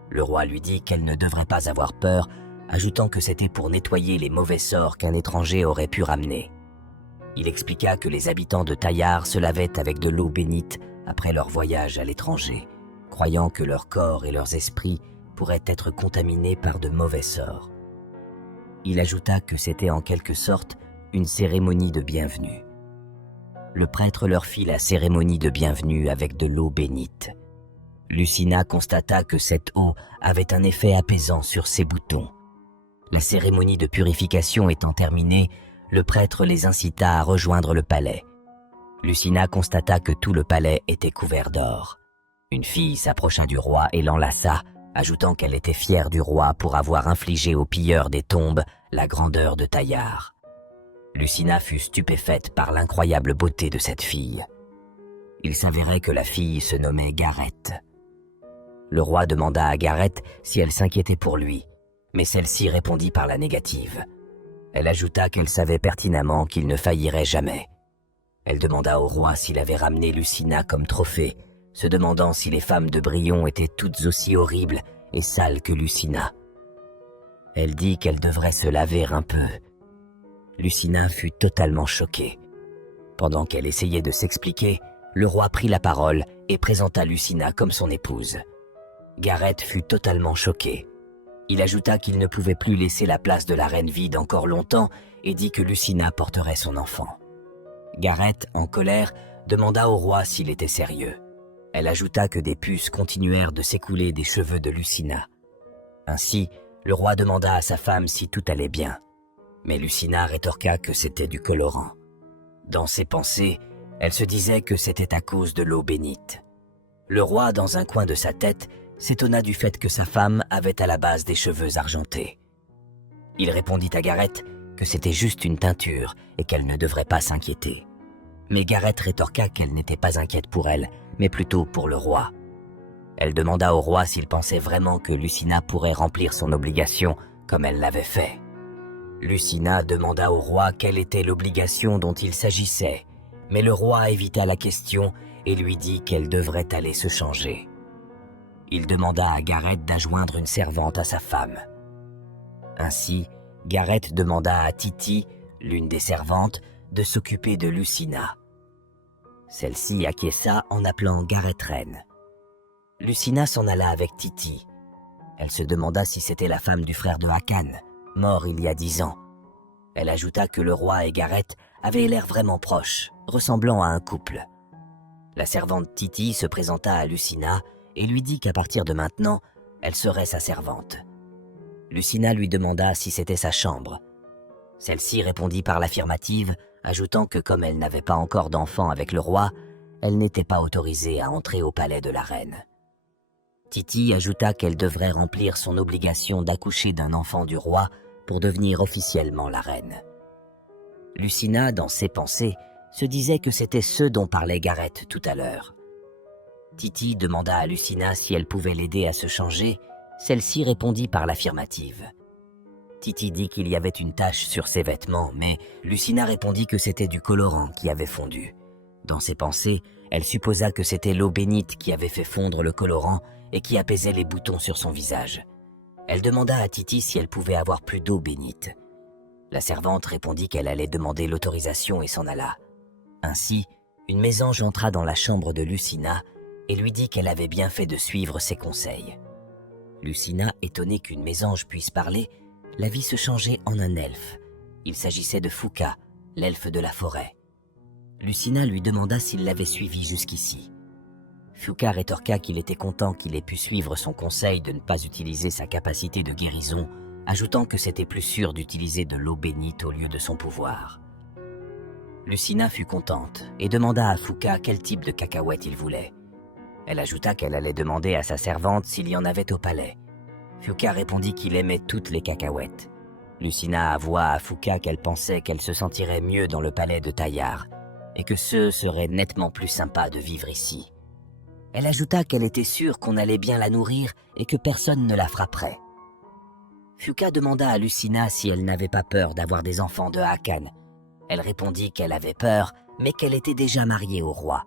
Le roi lui dit qu'elle ne devrait pas avoir peur, ajoutant que c'était pour nettoyer les mauvais sorts qu'un étranger aurait pu ramener. Il expliqua que les habitants de Taillard se lavaient avec de l'eau bénite après leur voyage à l'étranger, croyant que leur corps et leurs esprits pourraient être contaminés par de mauvais sorts. Il ajouta que c'était en quelque sorte une cérémonie de bienvenue. Le prêtre leur fit la cérémonie de bienvenue avec de l'eau bénite. Lucina constata que cette eau avait un effet apaisant sur ses boutons. La cérémonie de purification étant terminée, le prêtre les incita à rejoindre le palais. Lucina constata que tout le palais était couvert d'or. Une fille s'approcha du roi et l'enlaça, ajoutant qu'elle était fière du roi pour avoir infligé aux pilleurs des tombes la grandeur de Taillard. Lucina fut stupéfaite par l'incroyable beauté de cette fille. Il s'avérait que la fille se nommait Gareth. Le roi demanda à Gareth si elle s'inquiétait pour lui, mais celle-ci répondit par la négative. Elle ajouta qu'elle savait pertinemment qu'il ne faillirait jamais. Elle demanda au roi s'il avait ramené Lucina comme trophée, se demandant si les femmes de Brion étaient toutes aussi horribles et sales que Lucina. Elle dit qu'elle devrait se laver un peu. Lucina fut totalement choquée. Pendant qu'elle essayait de s'expliquer, le roi prit la parole et présenta Lucina comme son épouse. Gareth fut totalement choqué. Il ajouta qu'il ne pouvait plus laisser la place de la reine vide encore longtemps et dit que Lucina porterait son enfant. Gareth, en colère, demanda au roi s'il était sérieux. Elle ajouta que des puces continuèrent de s'écouler des cheveux de Lucina. Ainsi, le roi demanda à sa femme si tout allait bien. Mais Lucina rétorqua que c'était du colorant. Dans ses pensées, elle se disait que c'était à cause de l'eau bénite. Le roi, dans un coin de sa tête, s'étonna du fait que sa femme avait à la base des cheveux argentés. Il répondit à Gareth que c'était juste une teinture et qu'elle ne devrait pas s'inquiéter. Mais Gareth rétorqua qu'elle n'était pas inquiète pour elle, mais plutôt pour le roi. Elle demanda au roi s'il pensait vraiment que Lucina pourrait remplir son obligation comme elle l'avait fait. Lucina demanda au roi quelle était l'obligation dont il s'agissait, mais le roi évita la question et lui dit qu'elle devrait aller se changer. Il demanda à Gareth d'adjoindre une servante à sa femme. Ainsi, Gareth demanda à Titi, l'une des servantes, de s'occuper de Lucina. Celle-ci acquiesça en appelant Gareth reine. Lucina s'en alla avec Titi. Elle se demanda si c'était la femme du frère de Hakan, mort il y a 10 ans. Elle ajouta que le roi et Gareth avaient l'air vraiment proches, ressemblant à un couple. La servante Titi se présenta à Lucina et lui dit qu'à partir de maintenant, elle serait sa servante. Lucina lui demanda si c'était sa chambre. Celle-ci répondit par l'affirmative, ajoutant que comme elle n'avait pas encore d'enfant avec le roi, elle n'était pas autorisée à entrer au palais de la reine. Titi ajouta qu'elle devrait remplir son obligation d'accoucher d'un enfant du roi pour devenir officiellement la reine. Lucina, dans ses pensées, se disait que c'était ce dont parlait Gareth tout à l'heure. Titi demanda à Lucina si elle pouvait l'aider à se changer. Celle-ci répondit par l'affirmative. Titi dit qu'il y avait une tache sur ses vêtements, mais Lucina répondit que c'était du colorant qui avait fondu. Dans ses pensées, elle supposa que c'était l'eau bénite qui avait fait fondre le colorant et qui apaisait les boutons sur son visage. Elle demanda à Titi si elle pouvait avoir plus d'eau bénite. La servante répondit qu'elle allait demander l'autorisation et s'en alla. Ainsi, une mésange entra dans la chambre de Lucina et lui dit qu'elle avait bien fait de suivre ses conseils. Lucina, étonnée qu'une mésange puisse parler, la vit se changer en un elfe. Il s'agissait de Fuka, l'elfe de la forêt. Lucina lui demanda s'il l'avait suivi jusqu'ici. Fuka rétorqua qu'il était content qu'il ait pu suivre son conseil de ne pas utiliser sa capacité de guérison, ajoutant que c'était plus sûr d'utiliser de l'eau bénite au lieu de son pouvoir. Lucina fut contente et demanda à Fuka quel type de cacahuètes il voulait. Elle ajouta qu'elle allait demander à sa servante s'il y en avait au palais. Fuka répondit qu'il aimait toutes les cacahuètes. Lucina avoua à Fuka qu'elle pensait qu'elle se sentirait mieux dans le palais de Taillard et que ce serait nettement plus sympa de vivre ici. Elle ajouta qu'elle était sûre qu'on allait bien la nourrir et que personne ne la frapperait. Fuka demanda à Lucina si elle n'avait pas peur d'avoir des enfants de Hakan. Elle répondit qu'elle avait peur, mais qu'elle était déjà mariée au roi.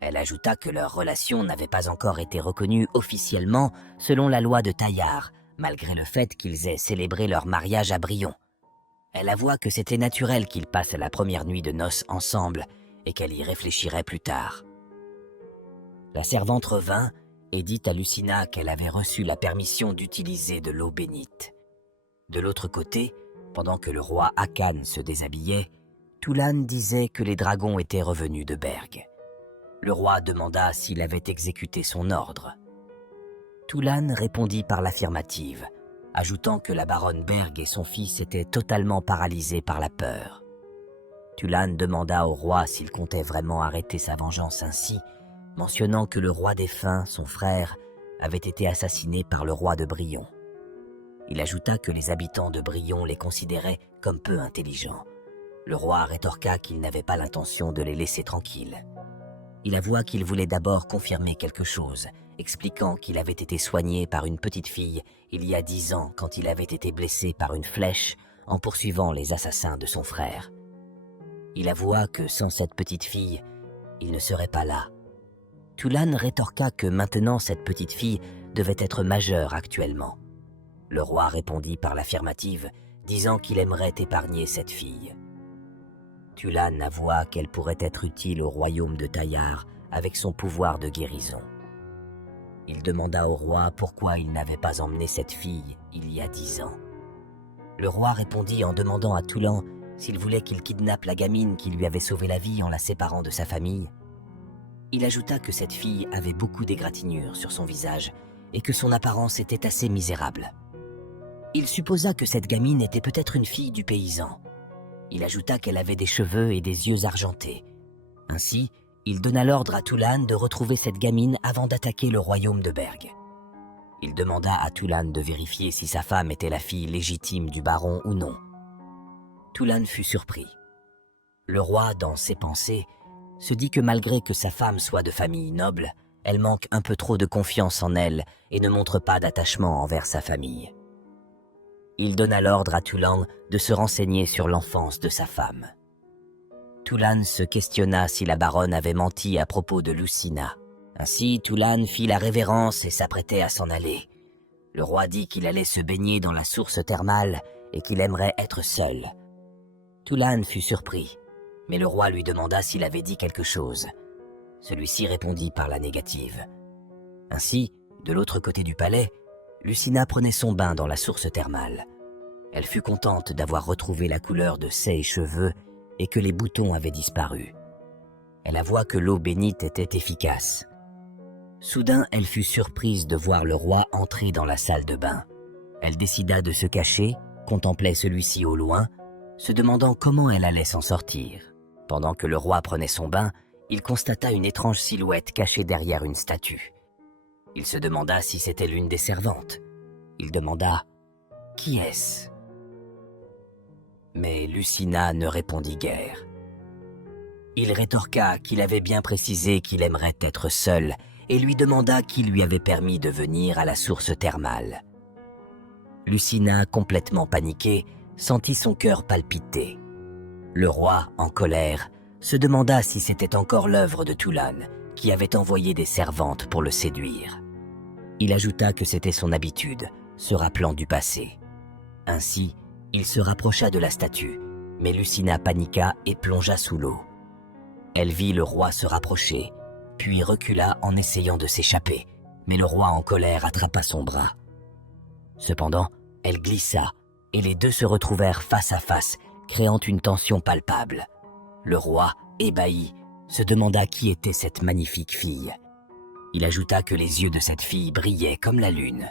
Elle ajouta que leur relation n'avait pas encore été reconnue officiellement selon la loi de Taillard, malgré le fait qu'ils aient célébré leur mariage à Brion. Elle avoua que c'était naturel qu'ils passent la première nuit de noces ensemble et qu'elle y réfléchirait plus tard. La servante revint et dit à Lucina qu'elle avait reçu la permission d'utiliser de l'eau bénite. De l'autre côté, pendant que le roi Hakan se déshabillait, Toulan disait que les dragons étaient revenus de Berg. Le roi demanda s'il avait exécuté son ordre. Toulan répondit par l'affirmative, ajoutant que la baronne Berg et son fils étaient totalement paralysés par la peur. Toulan demanda au roi s'il comptait vraiment arrêter sa vengeance ainsi, mentionnant que le roi défunt, son frère, avait été assassiné par le roi de Brion. Il ajouta que les habitants de Brion les considéraient comme peu intelligents. Le roi rétorqua qu'il n'avait pas l'intention de les laisser tranquilles. Il avoua qu'il voulait d'abord confirmer quelque chose, expliquant qu'il avait été soigné par une petite fille il y a 10 ans quand il avait été blessé par une flèche en poursuivant les assassins de son frère. Il avoua que sans cette petite fille, il ne serait pas là. Toulan rétorqua que maintenant cette petite fille devait être majeure actuellement. Le roi répondit par l'affirmative, disant qu'il aimerait épargner cette fille. Tulan avoua qu'elle pourrait être utile au royaume de Taillard avec son pouvoir de guérison. Il demanda au roi pourquoi il n'avait pas emmené cette fille il y a 10 ans. Le roi répondit en demandant à Tulan s'il voulait qu'il kidnappe la gamine qui lui avait sauvé la vie en la séparant de sa famille. Il ajouta que cette fille avait beaucoup d'égratignures sur son visage et que son apparence était assez misérable. Il supposa que cette gamine était peut-être une fille du paysan. Il ajouta qu'elle avait des cheveux et des yeux argentés. Ainsi, il donna l'ordre à Tulan de retrouver cette gamine avant d'attaquer le royaume de Berg. Il demanda à Tulan de vérifier si sa femme était la fille légitime du baron ou non. Tulan fut surpris. Le roi, dans ses pensées, se dit que malgré que sa femme soit de famille noble, elle manque un peu trop de confiance en elle et ne montre pas d'attachement envers sa famille. Il donna l'ordre à Tulan de se renseigner sur l'enfance de sa femme. Tulan se questionna si la baronne avait menti à propos de Lucina. Ainsi, Tulan fit la révérence et s'apprêtait à s'en aller. Le roi dit qu'il allait se baigner dans la source thermale et qu'il aimerait être seul. Tulan fut surpris, mais le roi lui demanda s'il avait dit quelque chose. Celui-ci répondit par la négative. Ainsi, de l'autre côté du palais, Lucina prenait son bain dans la source thermale. Elle fut contente d'avoir retrouvé la couleur de ses cheveux et que les boutons avaient disparu. Elle avoua que l'eau bénite était efficace. Soudain, elle fut surprise de voir le roi entrer dans la salle de bain. Elle décida de se cacher, contemplait celui-ci au loin, se demandant comment elle allait s'en sortir. Pendant que le roi prenait son bain, il constata une étrange silhouette cachée derrière une statue. Il se demanda si c'était l'une des servantes. Il demanda « Qui est-ce » Mais Lucina ne répondit guère. Il rétorqua qu'il avait bien précisé qu'il aimerait être seul et lui demanda qui lui avait permis de venir à la source thermale. Lucina, complètement paniquée, sentit son cœur palpiter. Le roi, en colère, se demanda si c'était encore l'œuvre de Tulan, qui avait envoyé des servantes pour le séduire. Il ajouta que c'était son habitude, se rappelant du passé. Ainsi, il se rapprocha de la statue, mais Lucina paniqua et plongea sous l'eau. Elle vit le roi se rapprocher, puis recula en essayant de s'échapper, mais le roi en colère attrapa son bras. Cependant, elle glissa, et les deux se retrouvèrent face à face, créant une tension palpable. Le roi, ébahi, se demanda qui était cette magnifique fille. Il ajouta que les yeux de cette fille brillaient comme la lune.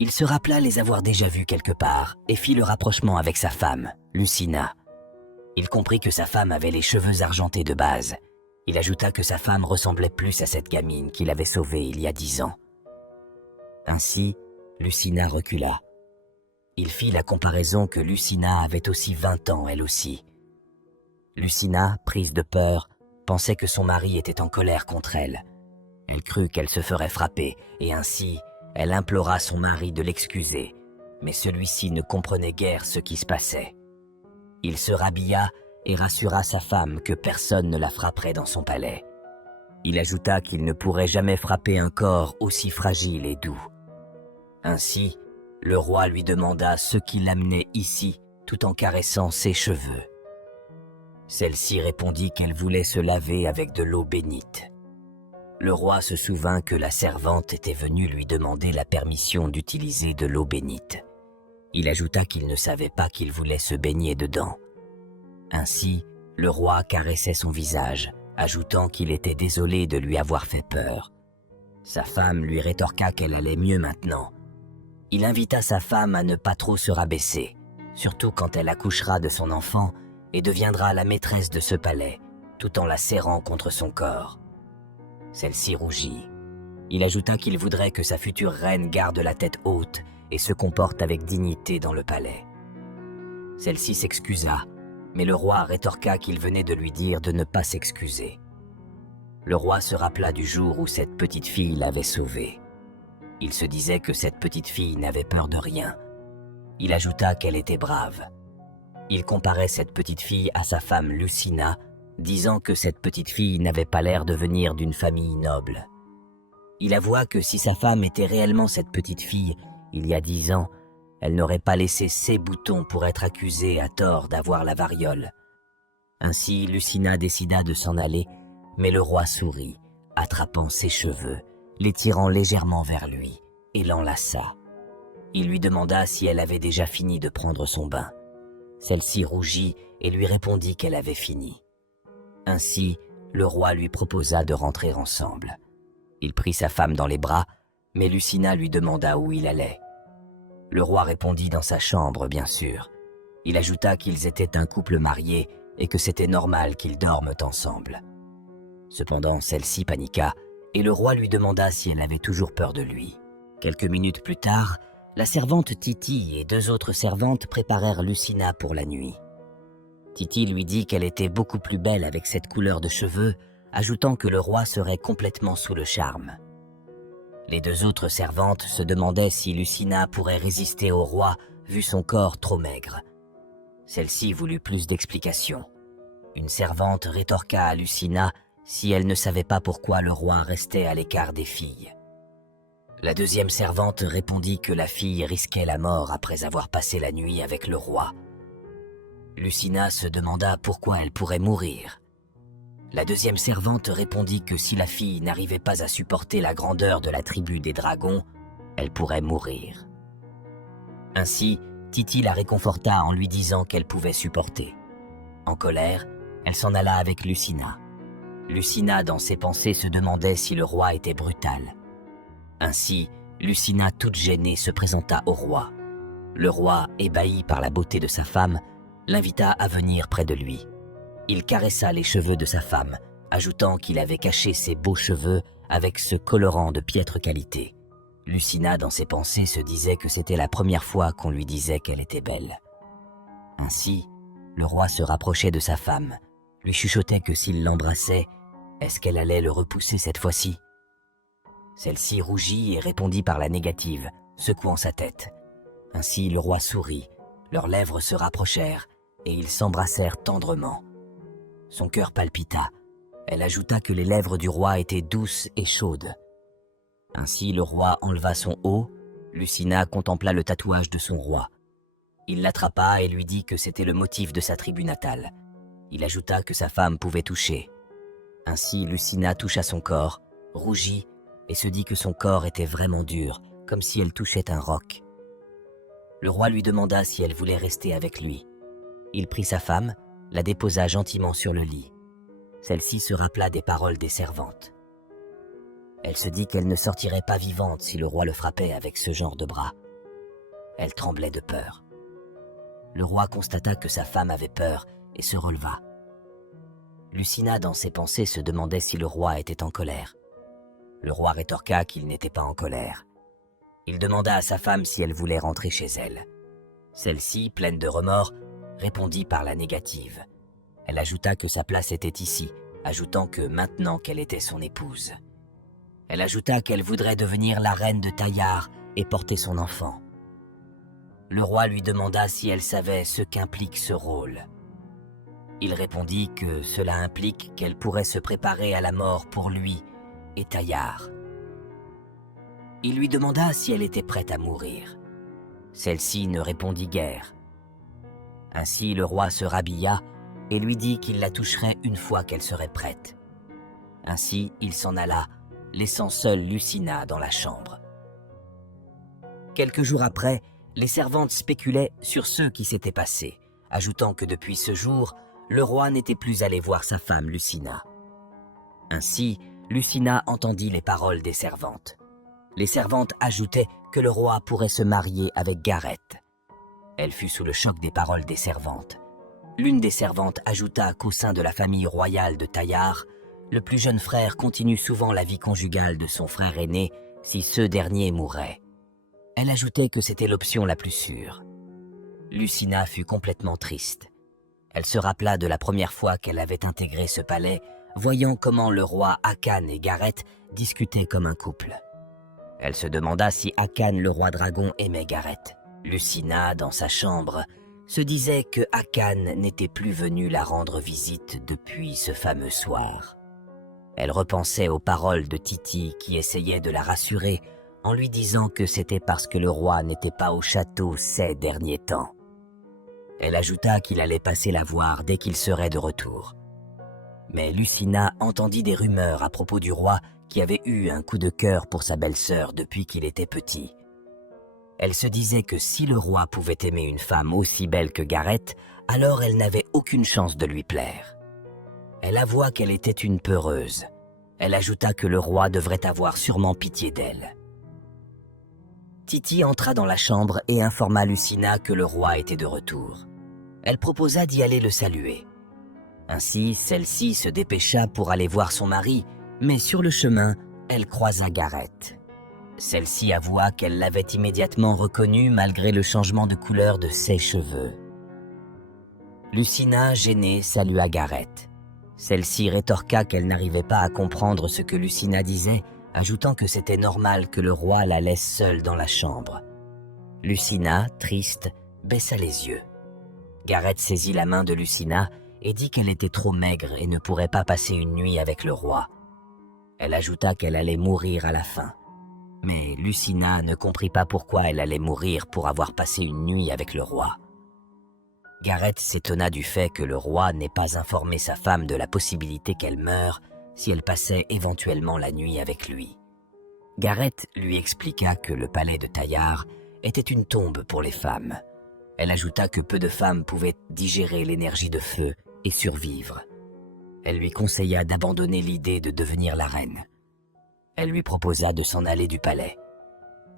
Il se rappela les avoir déjà vus quelque part et fit le rapprochement avec sa femme, Lucina. Il comprit que sa femme avait les cheveux argentés de base. Il ajouta que sa femme ressemblait plus à cette gamine qu'il avait sauvée il y a 10 ans. Ainsi, Lucina recula. Il fit la comparaison que Lucina avait aussi 20 ans elle aussi. Lucina, prise de peur, pensait que son mari était en colère contre elle. Elle crut qu'elle se ferait frapper et ainsi, elle implora son mari de l'excuser, mais celui-ci ne comprenait guère ce qui se passait. Il se rhabilla et rassura sa femme que personne ne la frapperait dans son palais. Il ajouta qu'il ne pourrait jamais frapper un corps aussi fragile et doux. Ainsi, le roi lui demanda ce qui l'amenait ici tout en caressant ses cheveux. Celle-ci répondit qu'elle voulait se laver avec de l'eau bénite. Le roi se souvint que la servante était venue lui demander la permission d'utiliser de l'eau bénite. Il ajouta qu'il ne savait pas qu'il voulait se baigner dedans. Ainsi, le roi caressait son visage, ajoutant qu'il était désolé de lui avoir fait peur. Sa femme lui rétorqua qu'elle allait mieux maintenant. Il invita sa femme à ne pas trop se rabaisser, surtout quand elle accouchera de son enfant et deviendra la maîtresse de ce palais, tout en la serrant contre son corps. Celle-ci rougit. Il ajouta qu'il voudrait que sa future reine garde la tête haute et se comporte avec dignité dans le palais. Celle-ci s'excusa, mais le roi rétorqua qu'il venait de lui dire de ne pas s'excuser. Le roi se rappela du jour où cette petite fille l'avait sauvée. Il se disait que cette petite fille n'avait peur de rien. Il ajouta qu'elle était brave. Il comparait cette petite fille à sa femme Lucina, disant que cette petite fille n'avait pas l'air de venir d'une famille noble. Il avoua que si sa femme était réellement cette petite fille, il y a 10 ans, elle n'aurait pas laissé ses boutons pour être accusée à tort d'avoir la variole. Ainsi, Lucina décida de s'en aller, mais le roi sourit, attrapant ses cheveux, les tirant légèrement vers lui, et l'enlaça. Il lui demanda si elle avait déjà fini de prendre son bain. Celle-ci rougit et lui répondit qu'elle avait fini. Ainsi, le roi lui proposa de rentrer ensemble. Il prit sa femme dans les bras, mais Lucina lui demanda où il allait. Le roi répondit dans sa chambre, bien sûr. Il ajouta qu'ils étaient un couple marié et que c'était normal qu'ils dorment ensemble. Cependant, celle-ci paniqua et le roi lui demanda si elle avait toujours peur de lui. Quelques minutes plus tard, la servante Titi et 2 autres servantes préparèrent Lucina pour la nuit. Titi lui dit qu'elle était beaucoup plus belle avec cette couleur de cheveux, ajoutant que le roi serait complètement sous le charme. Les 2 autres servantes se demandaient si Lucina pourrait résister au roi vu son corps trop maigre. Celle-ci voulut plus d'explications. Une servante rétorqua à Lucina si elle ne savait pas pourquoi le roi restait à l'écart des filles. La 2e servante répondit que la fille risquait la mort après avoir passé la nuit avec le roi. Lucina se demanda pourquoi elle pourrait mourir. La 2e servante répondit que si la fille n'arrivait pas à supporter la grandeur de la tribu des dragons, elle pourrait mourir. Ainsi, Titi la réconforta en lui disant qu'elle pouvait supporter. En colère, elle s'en alla avec Lucina. Lucina, dans ses pensées, se demandait si le roi était brutal. Ainsi, Lucina, toute gênée, se présenta au roi. Le roi, ébahi par la beauté de sa femme, l'invita à venir près de lui. Il caressa les cheveux de sa femme, ajoutant qu'il avait caché ses beaux cheveux avec ce colorant de piètre qualité. Lucina, dans ses pensées, se disait que c'était la première fois qu'on lui disait qu'elle était belle. Ainsi, le roi se rapprochait de sa femme, lui chuchotait que s'il l'embrassait, est-ce qu'elle allait le repousser cette fois-ci? Celle-ci rougit et répondit par la négative, secouant sa tête. Ainsi, le roi sourit, leurs lèvres se rapprochèrent et ils s'embrassèrent tendrement. Son cœur palpita. Elle ajouta que les lèvres du roi étaient douces et chaudes. Ainsi, le roi enleva son haut. Lucina contempla le tatouage de son roi. Il l'attrapa et lui dit que c'était le motif de sa tribu natale. Il ajouta que sa femme pouvait toucher. Ainsi, Lucina toucha son corps, rougit et se dit que son corps était vraiment dur, comme si elle touchait un roc. Le roi lui demanda si elle voulait rester avec lui. Il prit sa femme, la déposa gentiment sur le lit. Celle-ci se rappela des paroles des servantes. Elle se dit qu'elle ne sortirait pas vivante si le roi le frappait avec ce genre de bras. Elle tremblait de peur. Le roi constata que sa femme avait peur et se releva. Lucina, dans ses pensées, se demandait si le roi était en colère. Le roi rétorqua qu'il n'était pas en colère. Il demanda à sa femme si elle voulait rentrer chez elle. Celle-ci, pleine de remords, répondit par la négative. Elle ajouta que sa place était ici, ajoutant que maintenant qu'elle était son épouse. Elle ajouta qu'elle voudrait devenir la reine de Taillard et porter son enfant. Le roi lui demanda si elle savait ce qu'implique ce rôle. Il répondit que cela implique qu'elle pourrait se préparer à la mort pour lui et Taillard. Il lui demanda si elle était prête à mourir. Celle-ci ne répondit guère. Ainsi, le roi se rhabilla et lui dit qu'il la toucherait une fois qu'elle serait prête. Ainsi, il s'en alla, laissant seule Lucina dans la chambre. Quelques jours après, les servantes spéculaient sur ce qui s'était passé, ajoutant que depuis ce jour, le roi n'était plus allé voir sa femme Lucina. Ainsi, Lucina entendit les paroles des servantes. Les servantes ajoutaient que le roi pourrait se marier avec Gareth. Elle fut sous le choc des paroles des servantes. L'une des servantes ajouta qu'au sein de la famille royale de Taillard, le plus jeune frère continue souvent la vie conjugale de son frère aîné si ce dernier mourait. Elle ajoutait que c'était l'option la plus sûre. Lucina fut complètement triste. Elle se rappela de la première fois qu'elle avait intégré ce palais, voyant comment le roi Akan et Gareth discutaient comme un couple. Elle se demanda si Akan, le roi dragon, aimait Gareth. Lucina, dans sa chambre, se disait que Akan n'était plus venu la rendre visite depuis ce fameux soir. Elle repensait aux paroles de Titi qui essayait de la rassurer en lui disant que c'était parce que le roi n'était pas au château ces derniers temps. Elle ajouta qu'il allait passer la voir dès qu'il serait de retour. Mais Lucina entendit des rumeurs à propos du roi qui avait eu un coup de cœur pour sa belle-sœur depuis qu'il était petit. Elle se disait que si le roi pouvait aimer une femme aussi belle que Gareth, alors elle n'avait aucune chance de lui plaire. Elle avoua qu'elle était une peureuse. Elle ajouta que le roi devrait avoir sûrement pitié d'elle. Titi entra dans la chambre et informa Lucina que le roi était de retour. Elle proposa d'y aller le saluer. Ainsi, celle-ci se dépêcha pour aller voir son mari, mais sur le chemin, elle croisa Gareth. Celle-ci avoua qu'elle l'avait immédiatement reconnu malgré le changement de couleur de ses cheveux. Lucina, gênée, salua Gareth. Celle-ci rétorqua qu'elle n'arrivait pas à comprendre ce que Lucina disait, ajoutant que c'était normal que le roi la laisse seule dans la chambre. Lucina, triste, baissa les yeux. Gareth saisit la main de Lucina et dit qu'elle était trop maigre et ne pourrait pas passer une nuit avec le roi. Elle ajouta qu'elle allait mourir à la fin. Mais Lucina ne comprit pas pourquoi elle allait mourir pour avoir passé une nuit avec le roi. Gareth s'étonna du fait que le roi n'ait pas informé sa femme de la possibilité qu'elle meure si elle passait éventuellement la nuit avec lui. Gareth lui expliqua que le palais de Taillard était une tombe pour les femmes. Elle ajouta que peu de femmes pouvaient digérer l'énergie de feu et survivre. Elle lui conseilla d'abandonner l'idée de devenir la reine. Elle lui proposa de s'en aller du palais.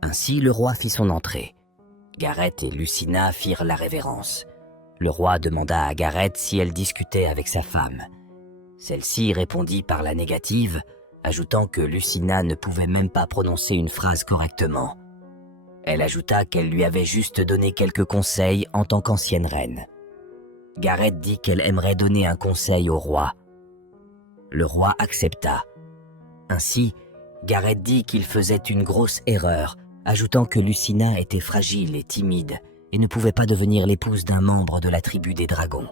Ainsi, le roi fit son entrée. Gareth et Lucina firent la révérence. Le roi demanda à Gareth si elle discutait avec sa femme. Celle-ci répondit par la négative, ajoutant que Lucina ne pouvait même pas prononcer une phrase correctement. Elle ajouta qu'elle lui avait juste donné quelques conseils en tant qu'ancienne reine. Gareth dit qu'elle aimerait donner un conseil au roi. Le roi accepta. Ainsi, Gareth dit qu'il faisait une grosse erreur, ajoutant que Lucina était fragile et timide et ne pouvait pas devenir l'épouse d'un membre de la tribu des dragons.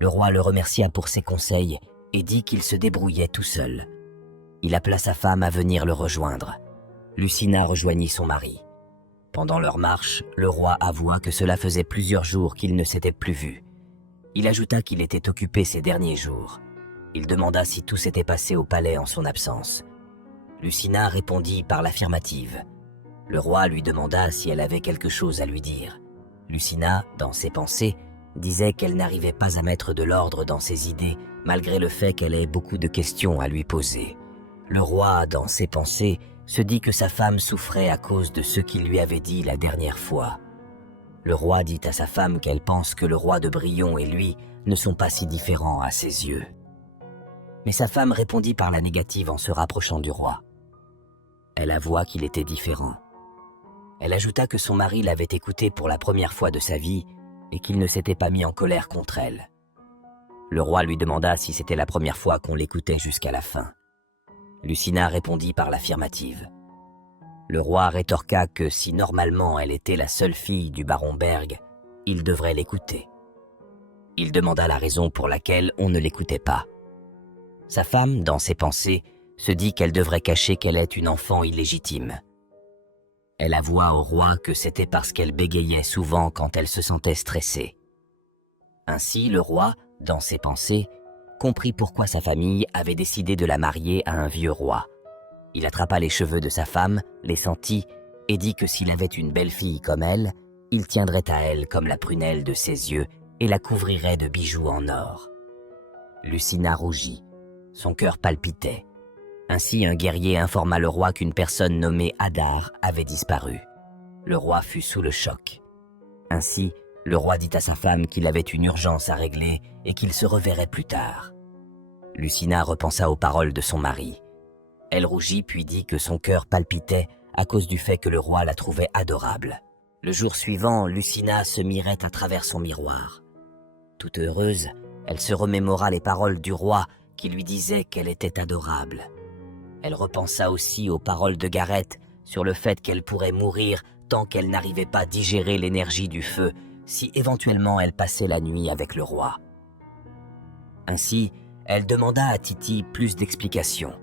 Le roi le remercia pour ses conseils et dit qu'il se débrouillait tout seul. Il appela sa femme à venir le rejoindre. Lucina rejoignit son mari. Pendant leur marche, le roi avoua que cela faisait plusieurs jours qu'ils ne s'étaient plus vus. Il ajouta qu'il était occupé ces derniers jours. Il demanda si tout s'était passé au palais en son absence. Lucina répondit par l'affirmative. Le roi lui demanda si elle avait quelque chose à lui dire. Lucina, dans ses pensées, disait qu'elle n'arrivait pas à mettre de l'ordre dans ses idées, malgré le fait qu'elle ait beaucoup de questions à lui poser. Le roi, dans ses pensées, se dit que sa femme souffrait à cause de ce qu'il lui avait dit la dernière fois. Le roi dit à sa femme qu'elle pense que le roi de Brillon et lui ne sont pas si différents à ses yeux. Mais sa femme répondit par la négative en se rapprochant du roi. Elle avoua qu'il était différent. Elle ajouta que son mari l'avait écoutée pour la première fois de sa vie et qu'il ne s'était pas mis en colère contre elle. Le roi lui demanda si c'était la première fois qu'on l'écoutait jusqu'à la fin. Lucina répondit par l'affirmative. Le roi rétorqua que si normalement elle était la seule fille du baron Berg, il devrait l'écouter. Il demanda la raison pour laquelle on ne l'écoutait pas. Sa femme, dans ses pensées, se dit qu'elle devrait cacher qu'elle est une enfant illégitime. Elle avoua au roi que c'était parce qu'elle bégayait souvent quand elle se sentait stressée. Ainsi, le roi, dans ses pensées, comprit pourquoi sa famille avait décidé de la marier à un vieux roi. Il attrapa les cheveux de sa femme, les sentit et dit que s'il avait une belle fille comme elle, il tiendrait à elle comme la prunelle de ses yeux et la couvrirait de bijoux en or. Lucina rougit. Son cœur palpitait. Ainsi, un guerrier informa le roi qu'une personne nommée Hadar avait disparu. Le roi fut sous le choc. Ainsi, le roi dit à sa femme qu'il avait une urgence à régler et qu'il se reverrait plus tard. Lucina repensa aux paroles de son mari. Elle rougit puis dit que son cœur palpitait à cause du fait que le roi la trouvait adorable. Le jour suivant, Lucina se mirait à travers son miroir. Toute heureuse, elle se remémora les paroles du roi qui lui disait qu'elle était adorable. Elle repensa aussi aux paroles de Gareth sur le fait qu'elle pourrait mourir tant qu'elle n'arrivait pas à digérer l'énergie du feu si éventuellement elle passait la nuit avec le roi. Ainsi, elle demanda à Titi plus d'explications.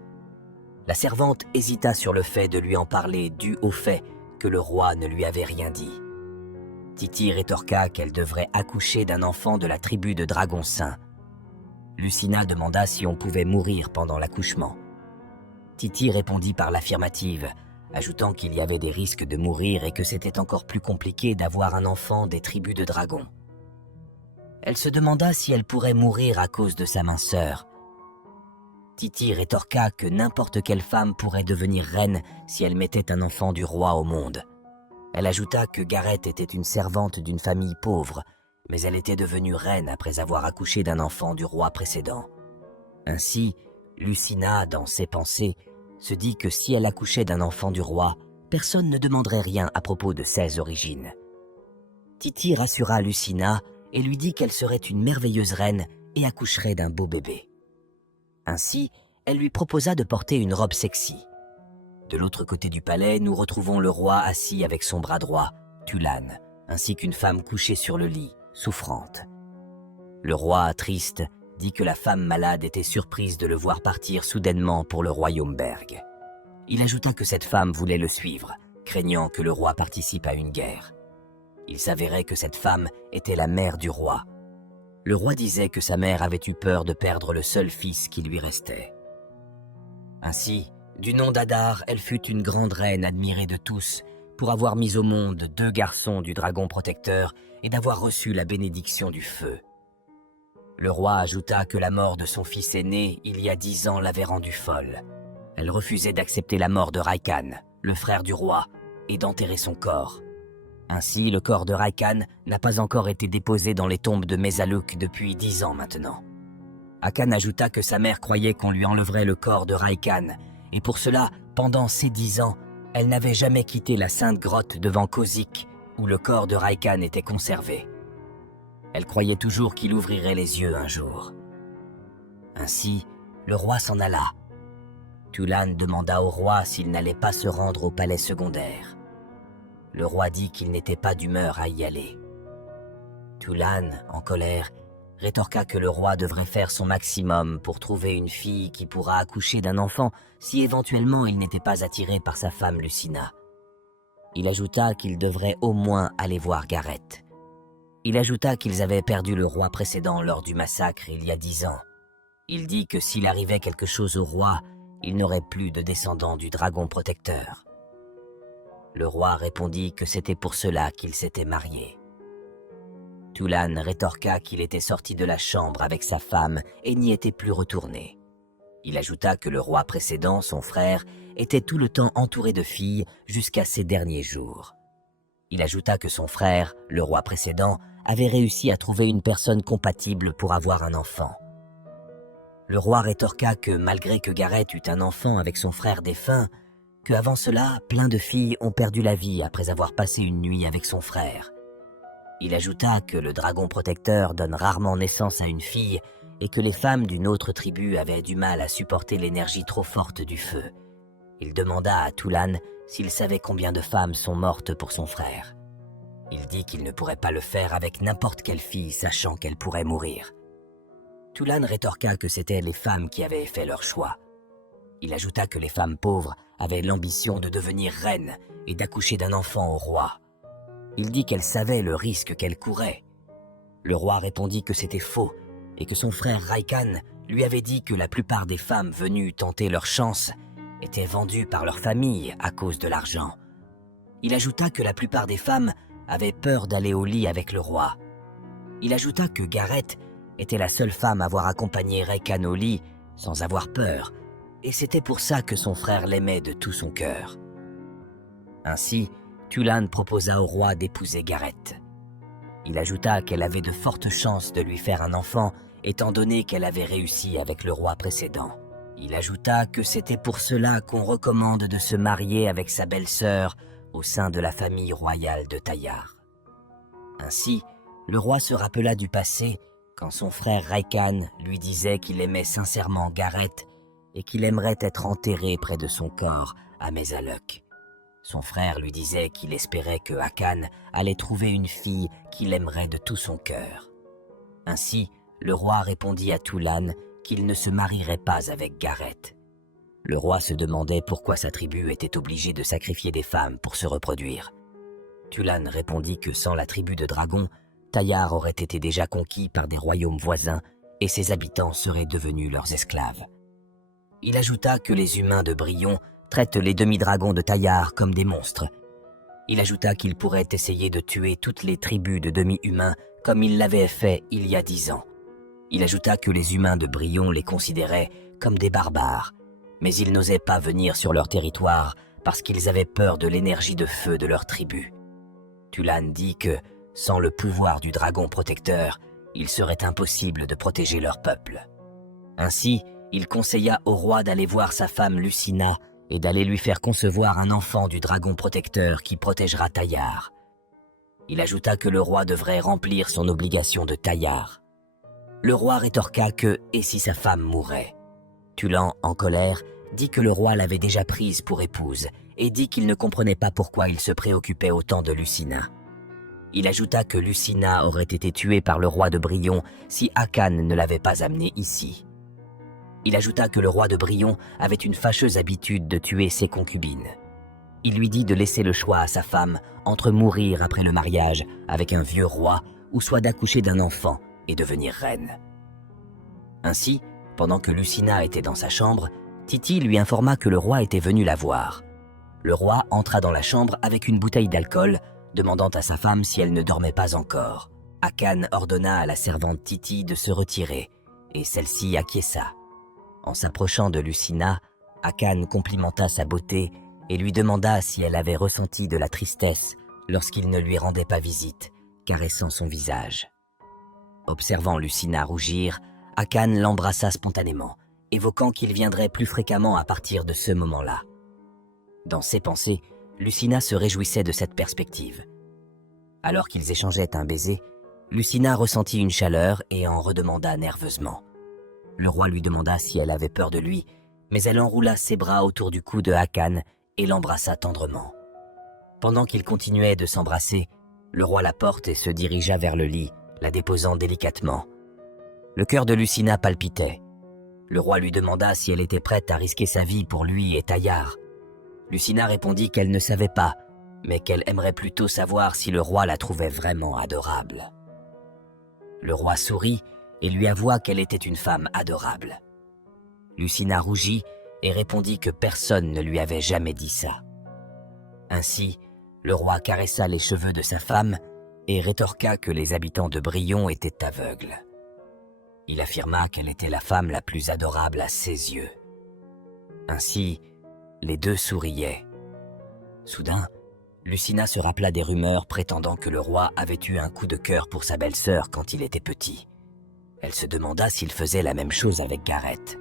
La servante hésita sur le fait de lui en parler dû au fait que le roi ne lui avait rien dit. Titi rétorqua qu'elle devrait accoucher d'un enfant de la tribu de Dragon Saint. Lucina demanda si on pouvait mourir pendant l'accouchement. Titi répondit par l'affirmative, ajoutant qu'il y avait des risques de mourir et que c'était encore plus compliqué d'avoir un enfant des tribus de dragons. Elle se demanda si elle pourrait mourir à cause de sa minceur. Titi rétorqua que n'importe quelle femme pourrait devenir reine si elle mettait un enfant du roi au monde. Elle ajouta que Gareth était une servante d'une famille pauvre, mais elle était devenue reine après avoir accouché d'un enfant du roi précédent. Ainsi, Lucina, dans ses pensées, se dit que si elle accouchait d'un enfant du roi, personne ne demanderait rien à propos de ses origines. Titi rassura Lucina et lui dit qu'elle serait une merveilleuse reine et accoucherait d'un beau bébé. Ainsi, elle lui proposa de porter une robe sexy. De l'autre côté du palais, nous retrouvons le roi assis avec son bras droit, Tulane, ainsi qu'une femme couchée sur le lit, souffrante. Le roi, triste, dit que la femme malade était surprise de le voir partir soudainement pour le royaume Berg. Il ajouta que cette femme voulait le suivre, craignant que le roi participe à une guerre. Il s'avérait que cette femme était la mère du roi. Le roi disait que sa mère avait eu peur de perdre le seul fils qui lui restait. Ainsi, du nom d'Adar, elle fut une grande reine admirée de tous pour avoir mis au monde 2 garçons du dragon protecteur et d'avoir reçu la bénédiction du feu. Le roi ajouta que la mort de son fils aîné, il y a 10 ans, l'avait rendue folle. Elle refusait d'accepter la mort de Raikhan, le frère du roi, et d'enterrer son corps. Ainsi, le corps de Raikhan n'a pas encore été déposé dans les tombes de Mézaluk depuis 10 ans maintenant. Akan ajouta que sa mère croyait qu'on lui enlèverait le corps de Raikhan, et pour cela, pendant ces 10 ans, elle n'avait jamais quitté la sainte grotte devant Kozik, où le corps de Raikhan était conservé. Elle croyait toujours qu'il ouvrirait les yeux un jour. Ainsi, le roi s'en alla. Tulane demanda au roi s'il n'allait pas se rendre au palais secondaire. Le roi dit qu'il n'était pas d'humeur à y aller. Tulane, en colère, rétorqua que le roi devrait faire son maximum pour trouver une fille qui pourra accoucher d'un enfant si éventuellement il n'était pas attiré par sa femme Lucina. Il ajouta qu'il devrait au moins aller voir Gareth. Il ajouta qu'ils avaient perdu le roi précédent lors du massacre il y a 10 ans. Il dit que s'il arrivait quelque chose au roi, il n'aurait plus de descendants du dragon protecteur. Le roi répondit que c'était pour cela qu'il s'était marié. Tulane rétorqua qu'il était sorti de la chambre avec sa femme et n'y était plus retourné. Il ajouta que le roi précédent, son frère, était tout le temps entouré de filles jusqu'à ses derniers jours. Il ajouta que son frère, le roi précédent, avait réussi à trouver une personne compatible pour avoir un enfant. Le roi rétorqua que malgré que Gareth eut un enfant avec son frère défunt, qu'avant cela, plein de filles ont perdu la vie après avoir passé une nuit avec son frère. Il ajouta que le dragon protecteur donne rarement naissance à une fille et que les femmes d'une autre tribu avaient du mal à supporter l'énergie trop forte du feu. Il demanda à Tulane s'il savait combien de femmes sont mortes pour son frère. Il dit qu'il ne pourrait pas le faire avec n'importe quelle fille sachant qu'elle pourrait mourir. Tulane rétorqua que c'étaient les femmes qui avaient fait leur choix. Il ajouta que les femmes pauvres avaient l'ambition de devenir reines et d'accoucher d'un enfant au roi. Il dit qu'elle savait le risque qu'elle courait. Le roi répondit que c'était faux et que son frère Raikhan lui avait dit que la plupart des femmes venues tenter leur chance étaient vendues par leur famille à cause de l'argent. Il ajouta que la plupart des femmes avaient peur d'aller au lit avec le roi. Il ajouta que Gareth était la seule femme à avoir accompagné Raikhan au lit sans avoir peur, et c'était pour ça que son frère l'aimait de tout son cœur. Ainsi, Tulane proposa au roi d'épouser Gareth. Il ajouta qu'elle avait de fortes chances de lui faire un enfant, étant donné qu'elle avait réussi avec le roi précédent. Il ajouta que c'était pour cela qu'on recommande de se marier avec sa belle-sœur au sein de la famille royale de Taillard. Ainsi, le roi se rappela du passé quand son frère Raikhan lui disait qu'il aimait sincèrement Gareth et qu'il aimerait être enterré près de son corps à Mézaluk. Son frère lui disait qu'il espérait que Akan allait trouver une fille qu'il aimerait de tout son cœur. Ainsi, le roi répondit à Tulane qu'il ne se marierait pas avec Gareth. Le roi se demandait pourquoi sa tribu était obligée de sacrifier des femmes pour se reproduire. Tulan répondit que sans la tribu de dragons, Tayar aurait été déjà conquis par des royaumes voisins et ses habitants seraient devenus leurs esclaves. Il ajouta que les humains de Brillon traitent les demi-dragons de Tayar comme des monstres. Il ajouta qu'il pourrait essayer de tuer toutes les tribus de demi-humains comme il l'avait fait il y a 10 ans. Il ajouta que les humains de Brillon les considéraient comme des barbares, mais ils n'osaient pas venir sur leur territoire parce qu'ils avaient peur de l'énergie de feu de leur tribu. Tulan dit que, sans le pouvoir du dragon protecteur, il serait impossible de protéger leur peuple. Ainsi, il conseilla au roi d'aller voir sa femme Lucina et d'aller lui faire concevoir un enfant du dragon protecteur qui protégera Tayar. Il ajouta que le roi devrait remplir son obligation de Tayar. Le roi rétorqua que « et si sa femme mourait ?» Tulan, en colère, dit que le roi l'avait déjà prise pour épouse et dit qu'il ne comprenait pas pourquoi il se préoccupait autant de Lucina. Il ajouta que Lucina aurait été tuée par le roi de Brillon si Akan ne l'avait pas amenée ici. Il ajouta que le roi de Brillon avait une fâcheuse habitude de tuer ses concubines. Il lui dit de laisser le choix à sa femme entre mourir après le mariage avec un vieux roi ou soit d'accoucher d'un enfant et devenir reine. Ainsi, pendant que Lucina était dans sa chambre, Titi lui informa que le roi était venu la voir. Le roi entra dans la chambre avec une bouteille d'alcool, demandant à sa femme si elle ne dormait pas encore. Akan ordonna à la servante Titi de se retirer, et celle-ci acquiesça. En s'approchant de Lucina, Akan complimenta sa beauté et lui demanda si elle avait ressenti de la tristesse lorsqu'il ne lui rendait pas visite, caressant son visage. Observant Lucina rougir, Akan l'embrassa spontanément, évoquant qu'il viendrait plus fréquemment à partir de ce moment-là. Dans ses pensées, Lucina se réjouissait de cette perspective. Alors qu'ils échangeaient un baiser, Lucina ressentit une chaleur et en redemanda nerveusement. Le roi lui demanda si elle avait peur de lui, mais elle enroula ses bras autour du cou de Akan et l'embrassa tendrement. Pendant qu'ils continuaient de s'embrasser, le roi la porte et se dirigea vers le lit, la déposant délicatement. Le cœur de Lucina palpitait. Le roi lui demanda si elle était prête à risquer sa vie pour lui et Tayar. Lucina répondit qu'elle ne savait pas, mais qu'elle aimerait plutôt savoir si le roi la trouvait vraiment adorable. Le roi sourit et lui avoua qu'elle était une femme adorable. Lucina rougit et répondit que personne ne lui avait jamais dit ça. Ainsi, le roi caressa les cheveux de sa femme et rétorqua que les habitants de Brillon étaient aveugles. Il affirma qu'elle était la femme la plus adorable à ses yeux. Ainsi, les deux souriaient. Soudain, Lucina se rappela des rumeurs prétendant que le roi avait eu un coup de cœur pour sa belle-sœur quand il était petit. Elle se demanda s'il faisait la même chose avec Gareth.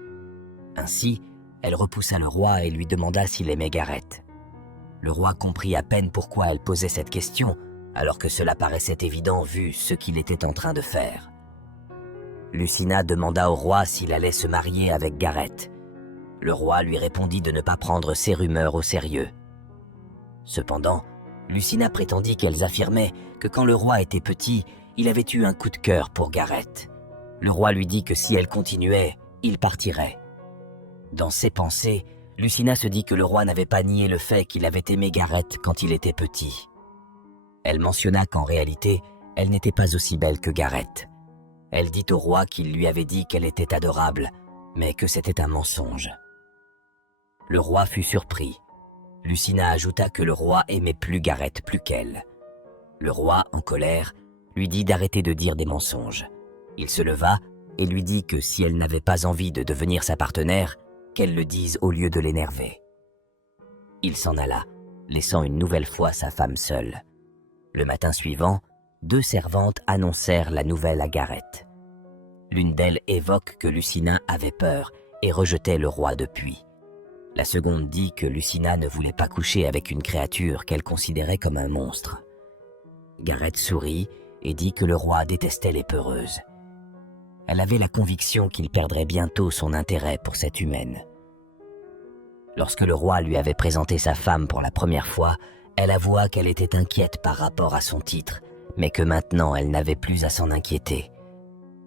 Ainsi, elle repoussa le roi et lui demanda s'il aimait Gareth. Le roi comprit à peine pourquoi elle posait cette question, alors que cela paraissait évident vu ce qu'il était en train de faire. Lucina demanda au roi s'il allait se marier avec Gareth. Le roi lui répondit de ne pas prendre ces rumeurs au sérieux. Cependant, Lucina prétendit qu'elles affirmaient que quand le roi était petit, il avait eu un coup de cœur pour Gareth. Le roi lui dit que si elle continuait, il partirait. Dans ses pensées, Lucina se dit que le roi n'avait pas nié le fait qu'il avait aimé Gareth quand il était petit. Elle mentionna qu'en réalité, elle n'était pas aussi belle que Gareth. Elle dit au roi qu'il lui avait dit qu'elle était adorable, mais que c'était un mensonge. Le roi fut surpris. Lucina ajouta que le roi aimait plus Gareth plus qu'elle. Le roi, en colère, lui dit d'arrêter de dire des mensonges. Il se leva et lui dit que si elle n'avait pas envie de devenir sa partenaire, qu'elle le dise au lieu de l'énerver. Il s'en alla, laissant une nouvelle fois sa femme seule. Le matin suivant, 2 servantes annoncèrent la nouvelle à Gareth. L'une d'elles évoque que Lucina avait peur et rejetait le roi depuis. La seconde dit que Lucina ne voulait pas coucher avec une créature qu'elle considérait comme un monstre. Gareth sourit et dit que le roi détestait les peureuses. Elle avait la conviction qu'il perdrait bientôt son intérêt pour cette humaine. Lorsque le roi lui avait présenté sa femme pour la première fois, elle avoua qu'elle était inquiète par rapport à son titre, mais que maintenant elle n'avait plus à s'en inquiéter.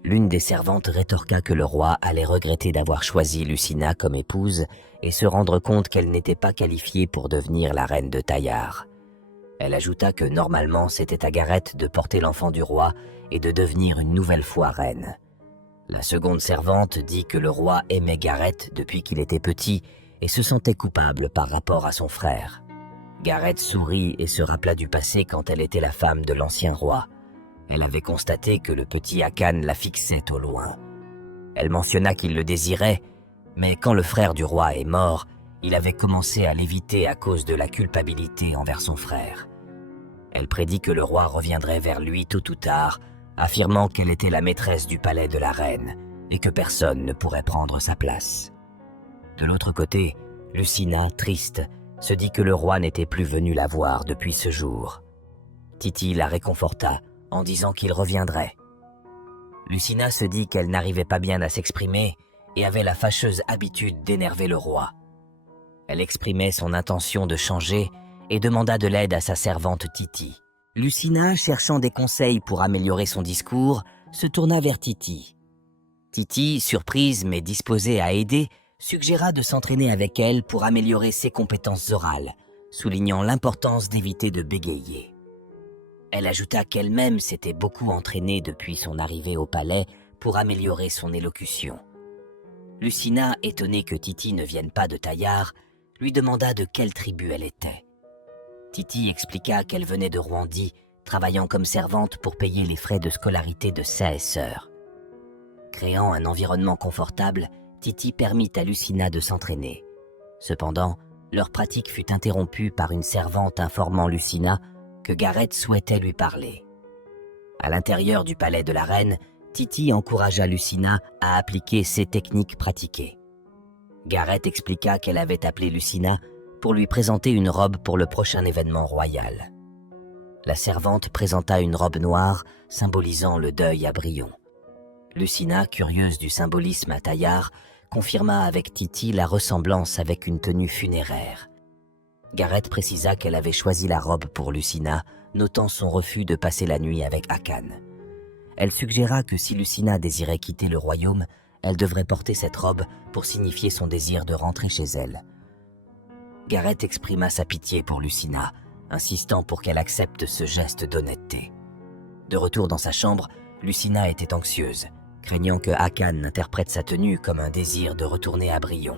L'une des servantes rétorqua que le roi allait regretter d'avoir choisi Lucina comme épouse et se rendre compte qu'elle n'était pas qualifiée pour devenir la reine de Tayar. Elle ajouta que normalement c'était à Gareth de porter l'enfant du roi et de devenir une nouvelle fois reine. La seconde servante dit que le roi aimait Gareth depuis qu'il était petit et se sentait coupable par rapport à son frère. Gareth sourit et se rappela du passé quand elle était la femme de l'ancien roi. Elle avait constaté que le petit Akan la fixait au loin. Elle mentionna qu'il le désirait, mais quand le frère du roi est mort, il avait commencé à l'éviter à cause de la culpabilité envers son frère. Elle prédit que le roi reviendrait vers lui tôt ou tard, affirmant qu'elle était la maîtresse du palais de la reine et que personne ne pourrait prendre sa place. De l'autre côté, Lucina, triste, se dit que le roi n'était plus venu la voir depuis ce jour. Titi la réconforta en disant qu'il reviendrait. Lucina se dit qu'elle n'arrivait pas bien à s'exprimer et avait la fâcheuse habitude d'énerver le roi. Elle exprimait son intention de changer et demanda de l'aide à sa servante Titi. Lucina, cherchant des conseils pour améliorer son discours, se tourna vers Titi. Titi, surprise mais disposée à aider, suggéra de s'entraîner avec elle pour améliorer ses compétences orales, soulignant l'importance d'éviter de bégayer. Elle ajouta qu'elle-même s'était beaucoup entraînée depuis son arrivée au palais pour améliorer son élocution. Lucina, étonnée que Titi ne vienne pas de Taillard, lui demanda de quelle tribu elle était. Titi expliqua qu'elle venait de Rwandi, travaillant comme servante pour payer les frais de scolarité de sa sœur. Créant un environnement confortable, Titi permit à Lucina de s'entraîner. Cependant, leur pratique fut interrompue par une servante informant Lucina que Gareth souhaitait lui parler. À l'intérieur du palais de la reine, Titi encouragea Lucina à appliquer ses techniques pratiquées. Gareth expliqua qu'elle avait appelé Lucina pour lui présenter une robe pour le prochain événement royal. La servante présenta une robe noire symbolisant le deuil à Brion. Lucina, curieuse du symbolisme à Taillard, confirma avec Titi la ressemblance avec une tenue funéraire. Gareth précisa qu'elle avait choisi la robe pour Lucina, notant son refus de passer la nuit avec Akan. Elle suggéra que si Lucina désirait quitter le royaume, elle devrait porter cette robe pour signifier son désir de rentrer chez elle. Gareth exprima sa pitié pour Lucina, insistant pour qu'elle accepte ce geste d'honnêteté. De retour dans sa chambre, Lucina était anxieuse, craignant que Akan interprète sa tenue comme un désir de retourner à Brion.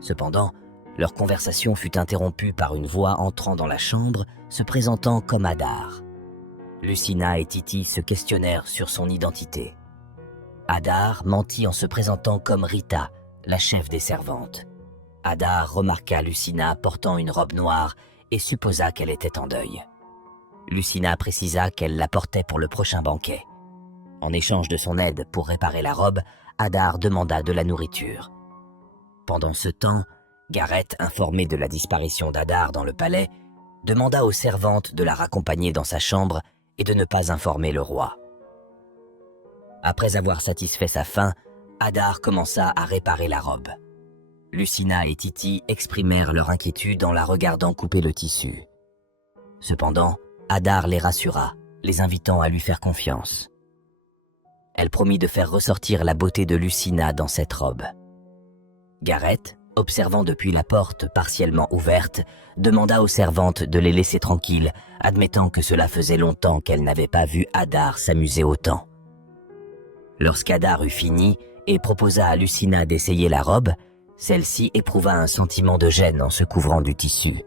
Cependant, leur conversation fut interrompue par une voix entrant dans la chambre, se présentant comme Hadar. Lucina et Titi se questionnèrent sur son identité. Hadar mentit en se présentant comme Rita, la chef des servantes. Hadar remarqua Lucina portant une robe noire et supposa qu'elle était en deuil. Lucina précisa qu'elle la portait pour le prochain banquet. En échange de son aide pour réparer la robe, Hadar demanda de la nourriture. Pendant ce temps, Gareth, informé de la disparition d'Hadar dans le palais, demanda aux servantes de la raccompagner dans sa chambre et de ne pas informer le roi. Après avoir satisfait sa faim, Hadar commença à réparer la robe. Lucina et Titi exprimèrent leur inquiétude en la regardant couper le tissu. Cependant, Hadar les rassura, les invitant à lui faire confiance. Elle promit de faire ressortir la beauté de Lucina dans cette robe. Gareth, observant depuis la porte partiellement ouverte, demanda aux servantes de les laisser tranquilles, admettant que cela faisait longtemps qu'elle n'avait pas vu Hadar s'amuser autant. Lorsqu'Hadar eut fini et proposa à Lucina d'essayer la robe, celle-ci éprouva un sentiment de gêne en se couvrant du tissu.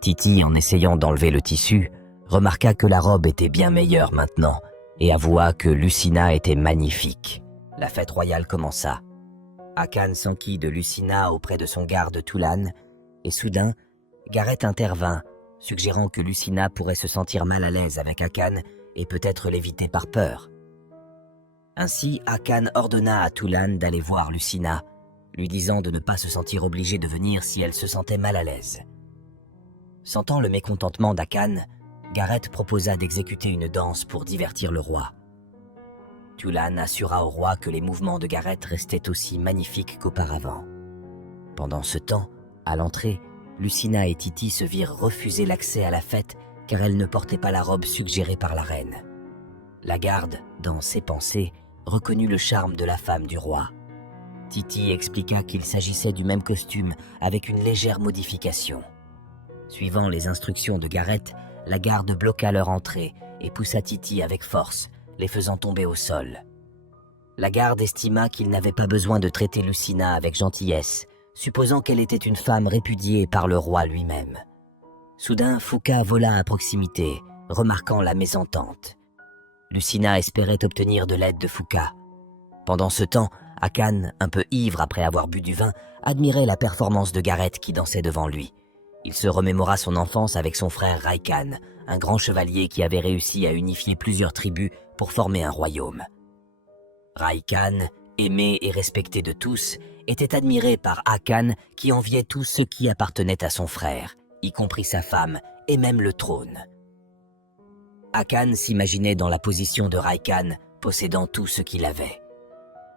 Titi, en essayant d'enlever le tissu, remarqua que la robe était bien meilleure maintenant et avoua que Lucina était magnifique. La fête royale commença. Akan s'enquit de Lucina auprès de son garde Tulan et soudain, Gareth intervint, suggérant que Lucina pourrait se sentir mal à l'aise avec Akan et peut-être l'éviter par peur. Ainsi, Akan ordonna à Tulan d'aller voir Lucina, lui disant de ne pas se sentir obligée de venir si elle se sentait mal à l'aise. Sentant le mécontentement d'Akan, Gareth proposa d'exécuter une danse pour divertir le roi. Tulan assura au roi que les mouvements de Gareth restaient aussi magnifiques qu'auparavant. Pendant ce temps, à l'entrée, Lucina et Titi se virent refuser l'accès à la fête car elles ne portaient pas la robe suggérée par la reine. La garde, dans ses pensées, reconnut le charme de la femme du roi. Titi expliqua qu'il s'agissait du même costume avec une légère modification. Suivant les instructions de Gareth, la garde bloqua leur entrée et poussa Titi avec force, les faisant tomber au sol. La garde estima qu'il n'avait pas besoin de traiter Lucina avec gentillesse, supposant qu'elle était une femme répudiée par le roi lui-même. Soudain, Fuka vola à proximité, remarquant la mésentente. Lucina espérait obtenir de l'aide de Fuka. Pendant ce temps, Hakan, un peu ivre après avoir bu du vin, admirait la performance de Gareth qui dansait devant lui. Il se remémora son enfance avec son frère Raikkan, un grand chevalier qui avait réussi à unifier plusieurs tribus pour former un royaume. Raikkan, aimé et respecté de tous, était admiré par Hakan qui enviait tout ce qui appartenait à son frère, y compris sa femme et même le trône. Hakan s'imaginait dans la position de Raikkan, possédant tout ce qu'il avait.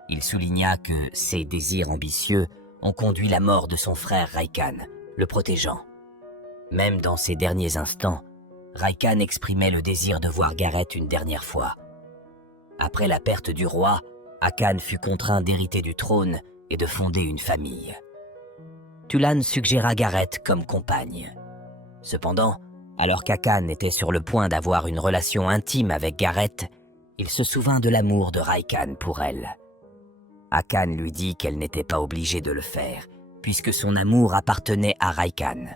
Il souligna que ses désirs ambitieux ont conduit la mort de son frère Raikkan, le protégeant. Même dans ses derniers instants, Raikkan exprimait le désir de voir Gareth une dernière fois. Après la perte du roi, Hakan fut contraint d'hériter du trône et de fonder une famille. Tulan suggéra Gareth comme compagne. Cependant, alors qu'Hakan était sur le point d'avoir une relation intime avec Gareth, il se souvint de l'amour de Raikkan pour elle. Hakan lui dit qu'elle n'était pas obligée de le faire, puisque son amour appartenait à Raikkan.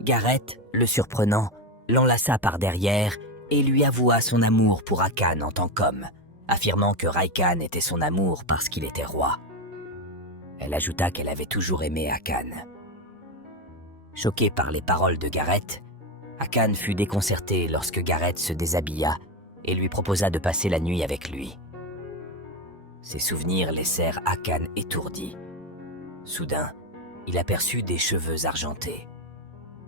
Gareth, le surprenant, l'enlaça par derrière et lui avoua son amour pour Hakan en tant qu'homme, affirmant que Raikkan était son amour parce qu'il était roi. Elle ajouta qu'elle avait toujours aimé Hakan. Choqué par les paroles de Gareth, Hakan fut déconcerté lorsque Gareth se déshabilla et lui proposa de passer la nuit avec lui. Ses souvenirs laissèrent Hakan étourdi. Soudain, il aperçut des cheveux argentés.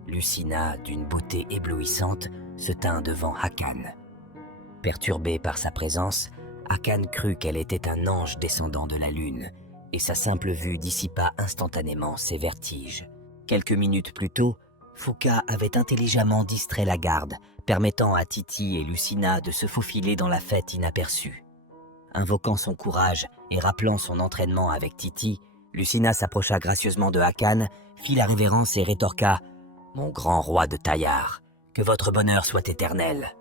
Lucina, d'une beauté éblouissante, se tint devant Hakan. Perturbé par sa présence, Hakan crut qu'elle était un ange descendant de la lune, et sa simple vue dissipa instantanément ses vertiges. Quelques minutes plus tôt, Fuka avait intelligemment distrait la garde, permettant à Titi et Lucina de se faufiler dans la fête inaperçue. Invoquant son courage et rappelant son entraînement avec Titi, Lucina s'approcha gracieusement de Hakan, fit la révérence et rétorqua « Mon grand roi de Taillard, que votre bonheur soit éternel !»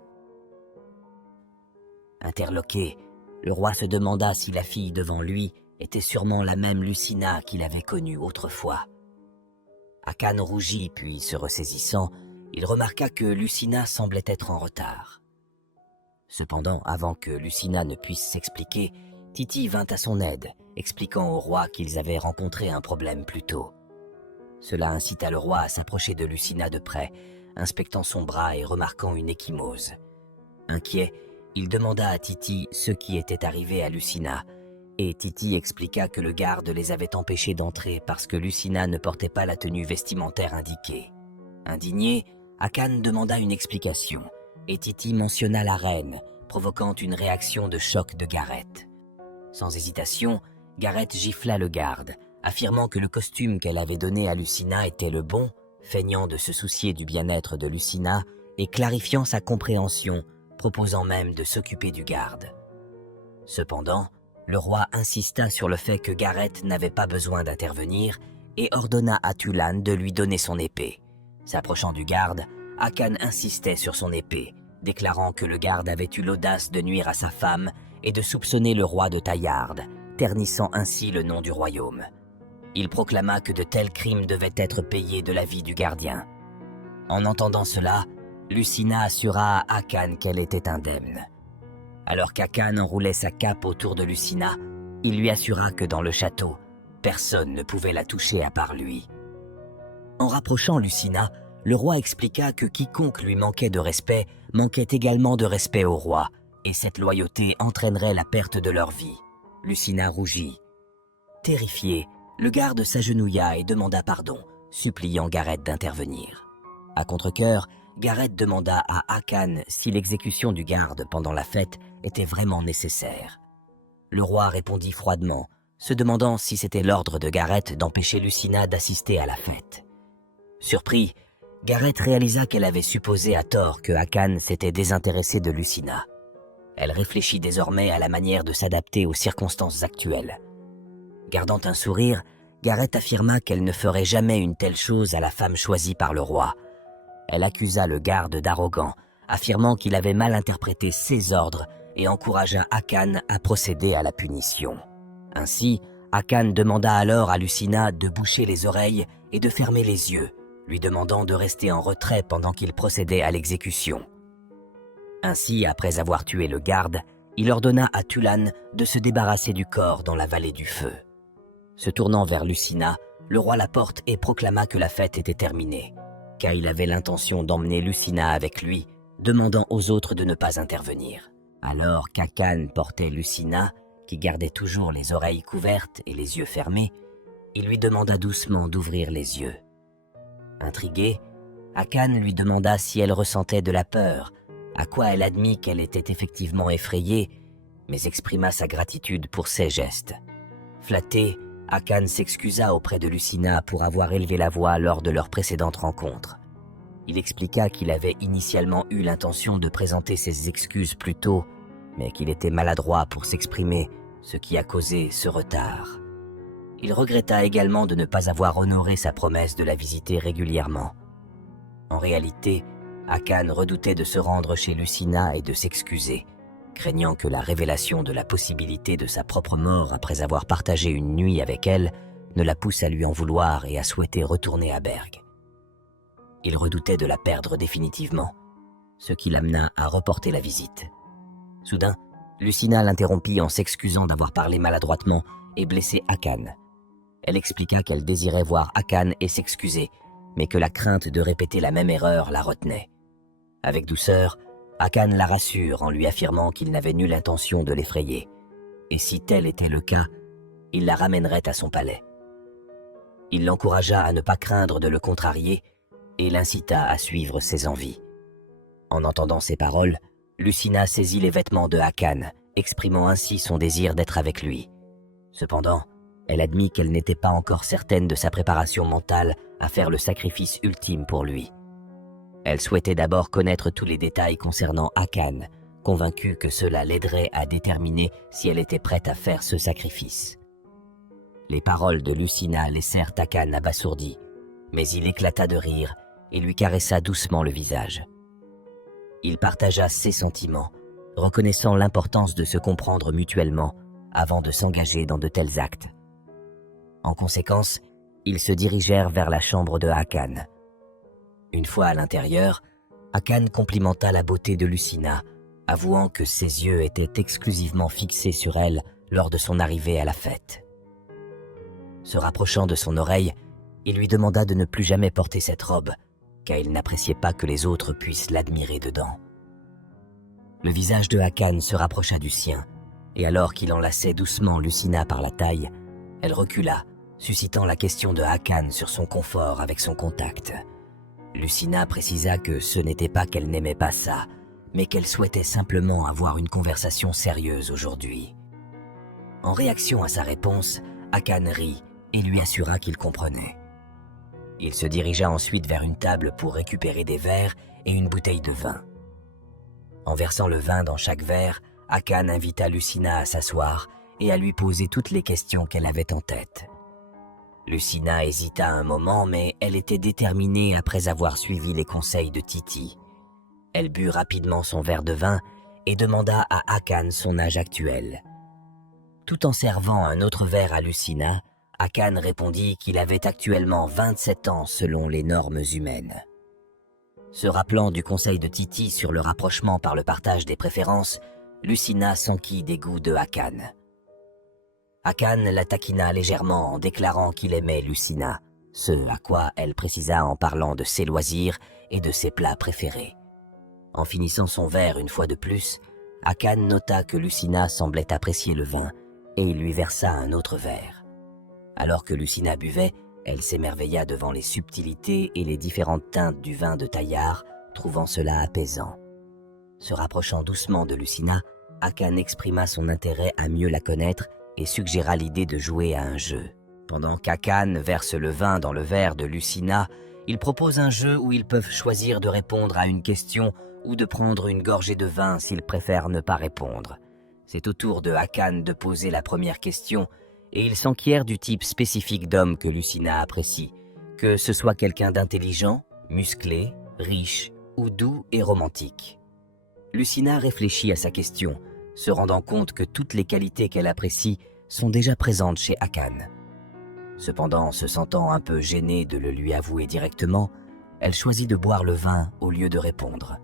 Interloqué, le roi se demanda si la fille devant lui était sûrement la même Lucina qu'il avait connue autrefois. Hakan rougit, puis se ressaisissant, il remarqua que Lucina semblait être en retard. Cependant, avant que Lucina ne puisse s'expliquer, Titi vint à son aide, expliquant au roi qu'ils avaient rencontré un problème plus tôt. Cela incita le roi à s'approcher de Lucina de près, inspectant son bras et remarquant une ecchymose. Inquiet, il demanda à Titi ce qui était arrivé à Lucina, et Titi expliqua que le garde les avait empêchés d'entrer parce que Lucina ne portait pas la tenue vestimentaire indiquée. Indigné, Hakan demanda une explication, et Titi mentionna la reine, provoquant une réaction de choc de Gareth. Sans hésitation, Gareth gifla le garde, affirmant que le costume qu'elle avait donné à Lucina était le bon, feignant de se soucier du bien-être de Lucina et clarifiant sa compréhension, proposant même de s'occuper du garde. Cependant, le roi insista sur le fait que Gareth n'avait pas besoin d'intervenir et ordonna à Tulan de lui donner son épée. S'approchant du garde, Hakan insistait sur son épée, déclarant que le garde avait eu l'audace de nuire à sa femme et de soupçonner le roi de Taillard, ternissant ainsi le nom du royaume. Il proclama que de tels crimes devaient être payés de la vie du gardien. En entendant cela, Lucina assura à Hakan qu'elle était indemne. Alors qu'Hakan enroulait sa cape autour de Lucina, il lui assura que dans le château, personne ne pouvait la toucher à part lui. En rapprochant Lucina, le roi expliqua que quiconque lui manquait de respect manquait également de respect au roi, et cette loyauté entraînerait la perte de leur vie. Lucina rougit. Terrifié, le garde s'agenouilla et demanda pardon, suppliant Gareth d'intervenir. À contre-cœur, Gareth demanda à Hakan si l'exécution du garde pendant la fête était vraiment nécessaire. Le roi répondit froidement, se demandant si c'était l'ordre de Gareth d'empêcher Lucina d'assister à la fête. Surpris, Gareth réalisa qu'elle avait supposé à tort que Hakan s'était désintéressé de Lucina. Elle réfléchit désormais à la manière de s'adapter aux circonstances actuelles. Gardant un sourire, Gareth affirma qu'elle ne ferait jamais une telle chose à la femme choisie par le roi. Elle accusa le garde d'arrogant, affirmant qu'il avait mal interprété ses ordres et encouragea Hakan à procéder à la punition. Ainsi, Hakan demanda alors à Lucina de boucher les oreilles et de fermer les yeux, lui demandant de rester en retrait pendant qu'il procédait à l'exécution. Ainsi, après avoir tué le garde, il ordonna à Tulan de se débarrasser du corps dans la vallée du feu. Se tournant vers Lucina, le roi la porte et proclama que la fête était terminée, car il avait l'intention d'emmener Lucina avec lui, demandant aux autres de ne pas intervenir. Alors qu'Hakan portait Lucina, qui gardait toujours les oreilles couvertes et les yeux fermés, il lui demanda doucement d'ouvrir les yeux. Intrigué, Hakan lui demanda si elle ressentait de la peur, à quoi elle admit qu'elle était effectivement effrayée, mais exprima sa gratitude pour ses gestes. Flatté, Hakan s'excusa auprès de Lucina pour avoir élevé la voix lors de leur précédente rencontre. Il expliqua qu'il avait initialement eu l'intention de présenter ses excuses plus tôt, mais qu'il était maladroit pour s'exprimer, ce qui a causé ce retard. Il regretta également de ne pas avoir honoré sa promesse de la visiter régulièrement. En réalité, Hakan redoutait de se rendre chez Lucina et de s'excuser, craignant que la révélation de la possibilité de sa propre mort après avoir partagé une nuit avec elle ne la pousse à lui en vouloir et à souhaiter retourner à Berg. Il redoutait de la perdre définitivement, ce qui l'amena à reporter la visite. Soudain, Lucina l'interrompit en s'excusant d'avoir parlé maladroitement et blessé Hakan. Elle expliqua qu'elle désirait voir Hakan et s'excuser, mais que la crainte de répéter la même erreur la retenait. Avec douceur, Hakan la rassure en lui affirmant qu'il n'avait nulle intention de l'effrayer, et si tel était le cas, il la ramènerait à son palais. Il l'encouragea à ne pas craindre de le contrarier et l'incita à suivre ses envies. En entendant ces paroles, Lucina saisit les vêtements de Hakan, exprimant ainsi son désir d'être avec lui. Cependant, elle admit qu'elle n'était pas encore certaine de sa préparation mentale à faire le sacrifice ultime pour lui. Elle souhaitait d'abord connaître tous les détails concernant Hakan, convaincue que cela l'aiderait à déterminer si elle était prête à faire ce sacrifice. Les paroles de Lucina laissèrent Hakan abasourdi, mais il éclata de rire et lui caressa doucement le visage. Il partagea ses sentiments, reconnaissant l'importance de se comprendre mutuellement avant de s'engager dans de tels actes. En conséquence, ils se dirigèrent vers la chambre de Hakan. Une fois à l'intérieur, Hakan complimenta la beauté de Lucina, avouant que ses yeux étaient exclusivement fixés sur elle lors de son arrivée à la fête. Se rapprochant de son oreille, il lui demanda de ne plus jamais porter cette robe, car il n'appréciait pas que les autres puissent l'admirer dedans. Le visage de Hakan se rapprocha du sien, et alors qu'il enlaçait doucement Lucina par la taille, elle recula, suscitant la question de Hakan sur son confort avec son contact. Lucina précisa que ce n'était pas qu'elle n'aimait pas ça, mais qu'elle souhaitait simplement avoir une conversation sérieuse aujourd'hui. En réaction à sa réponse, Hakan rit et lui assura qu'il comprenait. Il se dirigea ensuite vers une table pour récupérer des verres et une bouteille de vin. En versant le vin dans chaque verre, Hakan invita Lucina à s'asseoir et à lui poser toutes les questions qu'elle avait en tête. Lucina hésita un moment, mais elle était déterminée après avoir suivi les conseils de Titi. Elle but rapidement son verre de vin et demanda à Hakan son âge actuel. Tout en servant un autre verre à Lucina, Hakan répondit qu'il avait actuellement 27 ans selon les normes humaines. Se rappelant du conseil de Titi sur le rapprochement par le partage des préférences, Lucina s'enquit des goûts de Hakan. Hakan la taquina légèrement en déclarant qu'il aimait Lucina, ce à quoi elle précisa en parlant de ses loisirs et de ses plats préférés. En finissant son verre une fois de plus, Hakan nota que Lucina semblait apprécier le vin et il lui versa un autre verre. Alors que Lucina buvait, elle s'émerveilla devant les subtilités et les différentes teintes du vin de Taillard, trouvant cela apaisant. Se rapprochant doucement de Lucina, Hakan exprima son intérêt à mieux la connaître et suggéra l'idée de jouer à un jeu. Pendant qu'Hakan verse le vin dans le verre de Lucina, il propose un jeu où ils peuvent choisir de répondre à une question ou de prendre une gorgée de vin s'ils préfèrent ne pas répondre. C'est au tour de Hakan de poser la première question et il s'enquiert du type spécifique d'homme que Lucina apprécie, que ce soit quelqu'un d'intelligent, musclé, riche ou doux et romantique. Lucina réfléchit à sa question, se rendant compte que toutes les qualités qu'elle apprécie sont déjà présentes chez Hakan. Cependant, se sentant un peu gênée de le lui avouer directement, elle choisit de boire le vin au lieu de répondre.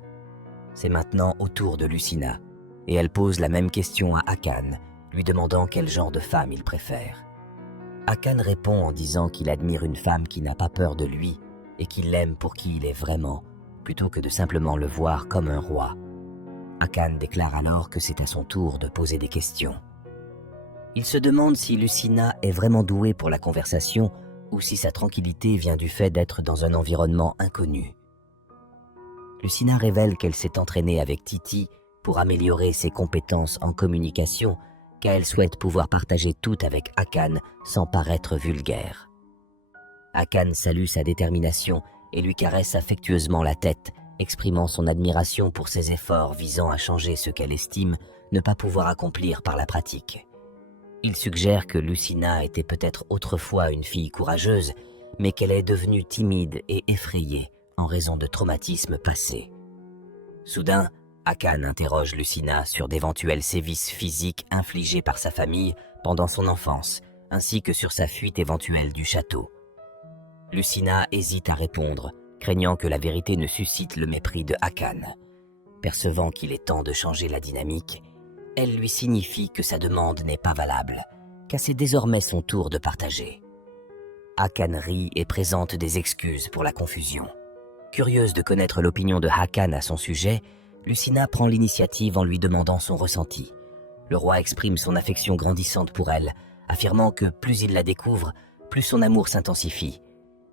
C'est maintenant au tour de Lucina, et elle pose la même question à Hakan, lui demandant quel genre de femme il préfère. Hakan répond en disant qu'il admire une femme qui n'a pas peur de lui et qu'il l'aime pour qui il est vraiment, plutôt que de simplement le voir comme un roi. Hakan déclare alors que c'est à son tour de poser des questions. Il se demande si Lucina est vraiment douée pour la conversation ou si sa tranquillité vient du fait d'être dans un environnement inconnu. Lucina révèle qu'elle s'est entraînée avec Titi pour améliorer ses compétences en communication, car elle souhaite pouvoir partager tout avec Hakan sans paraître vulgaire. Hakan salue sa détermination et lui caresse affectueusement la tête, exprimant son admiration pour ses efforts visant à changer ce qu'elle estime ne pas pouvoir accomplir par la pratique. Il suggère que Lucina était peut-être autrefois une fille courageuse, mais qu'elle est devenue timide et effrayée en raison de traumatismes passés. Soudain, Hakan interroge Lucina sur d'éventuels sévices physiques infligés par sa famille pendant son enfance, ainsi que sur sa fuite éventuelle du château. Lucina hésite à répondre, craignant que la vérité ne suscite le mépris de Hakan. Percevant qu'il est temps de changer la dynamique, elle lui signifie que sa demande n'est pas valable, car c'est désormais son tour de partager. Hakan rit et présente des excuses pour la confusion. Curieuse de connaître l'opinion de Hakan à son sujet, Lucina prend l'initiative en lui demandant son ressenti. Le roi exprime son affection grandissante pour elle, affirmant que plus il la découvre, plus son amour s'intensifie.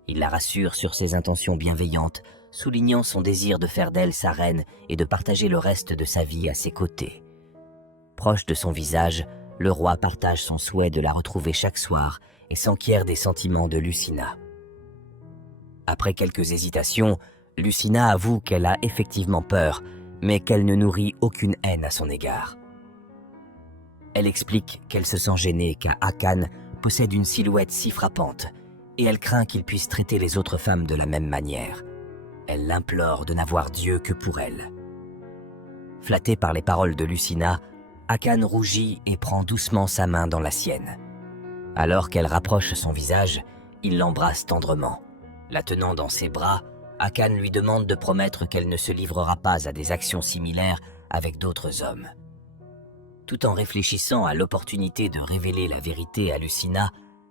Il la rassure sur ses intentions bienveillantes, soulignant son désir de faire d'elle sa reine et de partager le reste de sa vie à ses côtés. Proche de son visage, le roi partage son souhait de la retrouver chaque soir et s'enquiert des sentiments de Lucina. Après quelques hésitations, Lucina avoue qu'elle a effectivement peur, mais qu'elle ne nourrit aucune haine à son égard. Elle explique qu'elle se sent gênée car Hakan possède une silhouette si frappante et elle craint qu'il puisse traiter les autres femmes de la même manière. Elle l'implore de n'avoir Dieu que pour elle. Flattée par les paroles de Lucina, Hakan rougit et prend doucement sa main dans la sienne. Alors qu'elle rapproche son visage, il l'embrasse tendrement. La tenant dans ses bras, Hakan lui demande de promettre qu'elle ne se livrera pas à des actions similaires avec d'autres hommes. Tout en réfléchissant à l'opportunité de révéler la vérité à Lucina,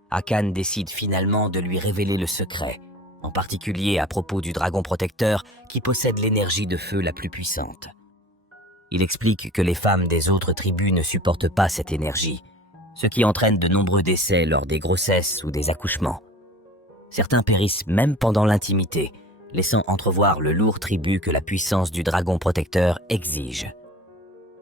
Hakan décide finalement de lui révéler le secret, en particulier à propos du dragon protecteur qui possède l'énergie de feu la plus puissante. Il explique que les femmes des autres tribus ne supportent pas cette énergie, ce qui entraîne de nombreux décès lors des grossesses ou des accouchements. Certains périssent même pendant l'intimité, laissant entrevoir le lourd tribut que la puissance du dragon protecteur exige.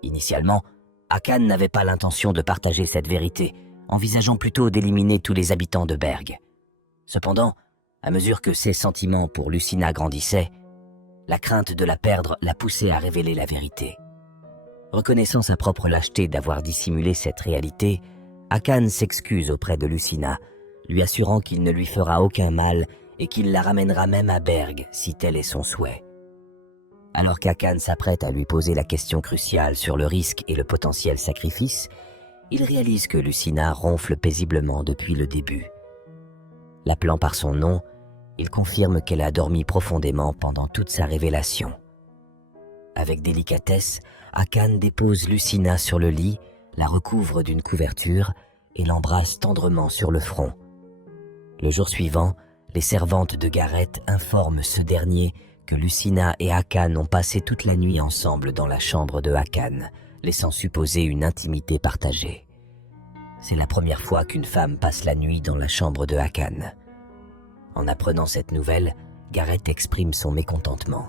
Initialement, Hakan n'avait pas l'intention de partager cette vérité, envisageant plutôt d'éliminer tous les habitants de Berg. Cependant, à mesure que ses sentiments pour Lucina grandissaient, la crainte de la perdre l'a poussé à révéler la vérité. Reconnaissant sa propre lâcheté d'avoir dissimulé cette réalité, Hakan s'excuse auprès de Lucina, lui assurant qu'il ne lui fera aucun mal et qu'il la ramènera même à Berg si tel est son souhait. Alors qu'Hakan s'apprête à lui poser la question cruciale sur le risque et le potentiel sacrifice, il réalise que Lucina ronfle paisiblement depuis le début. L'appelant par son nom, il confirme qu'elle a dormi profondément pendant toute sa révélation. Avec délicatesse, Hakan dépose Lucina sur le lit, la recouvre d'une couverture et l'embrasse tendrement sur le front. Le jour suivant, les servantes de Gareth informent ce dernier que Lucina et Hakan ont passé toute la nuit ensemble dans la chambre de Hakan, laissant supposer une intimité partagée. C'est la première fois qu'une femme passe la nuit dans la chambre de Hakan. En apprenant cette nouvelle, Gareth exprime son mécontentement.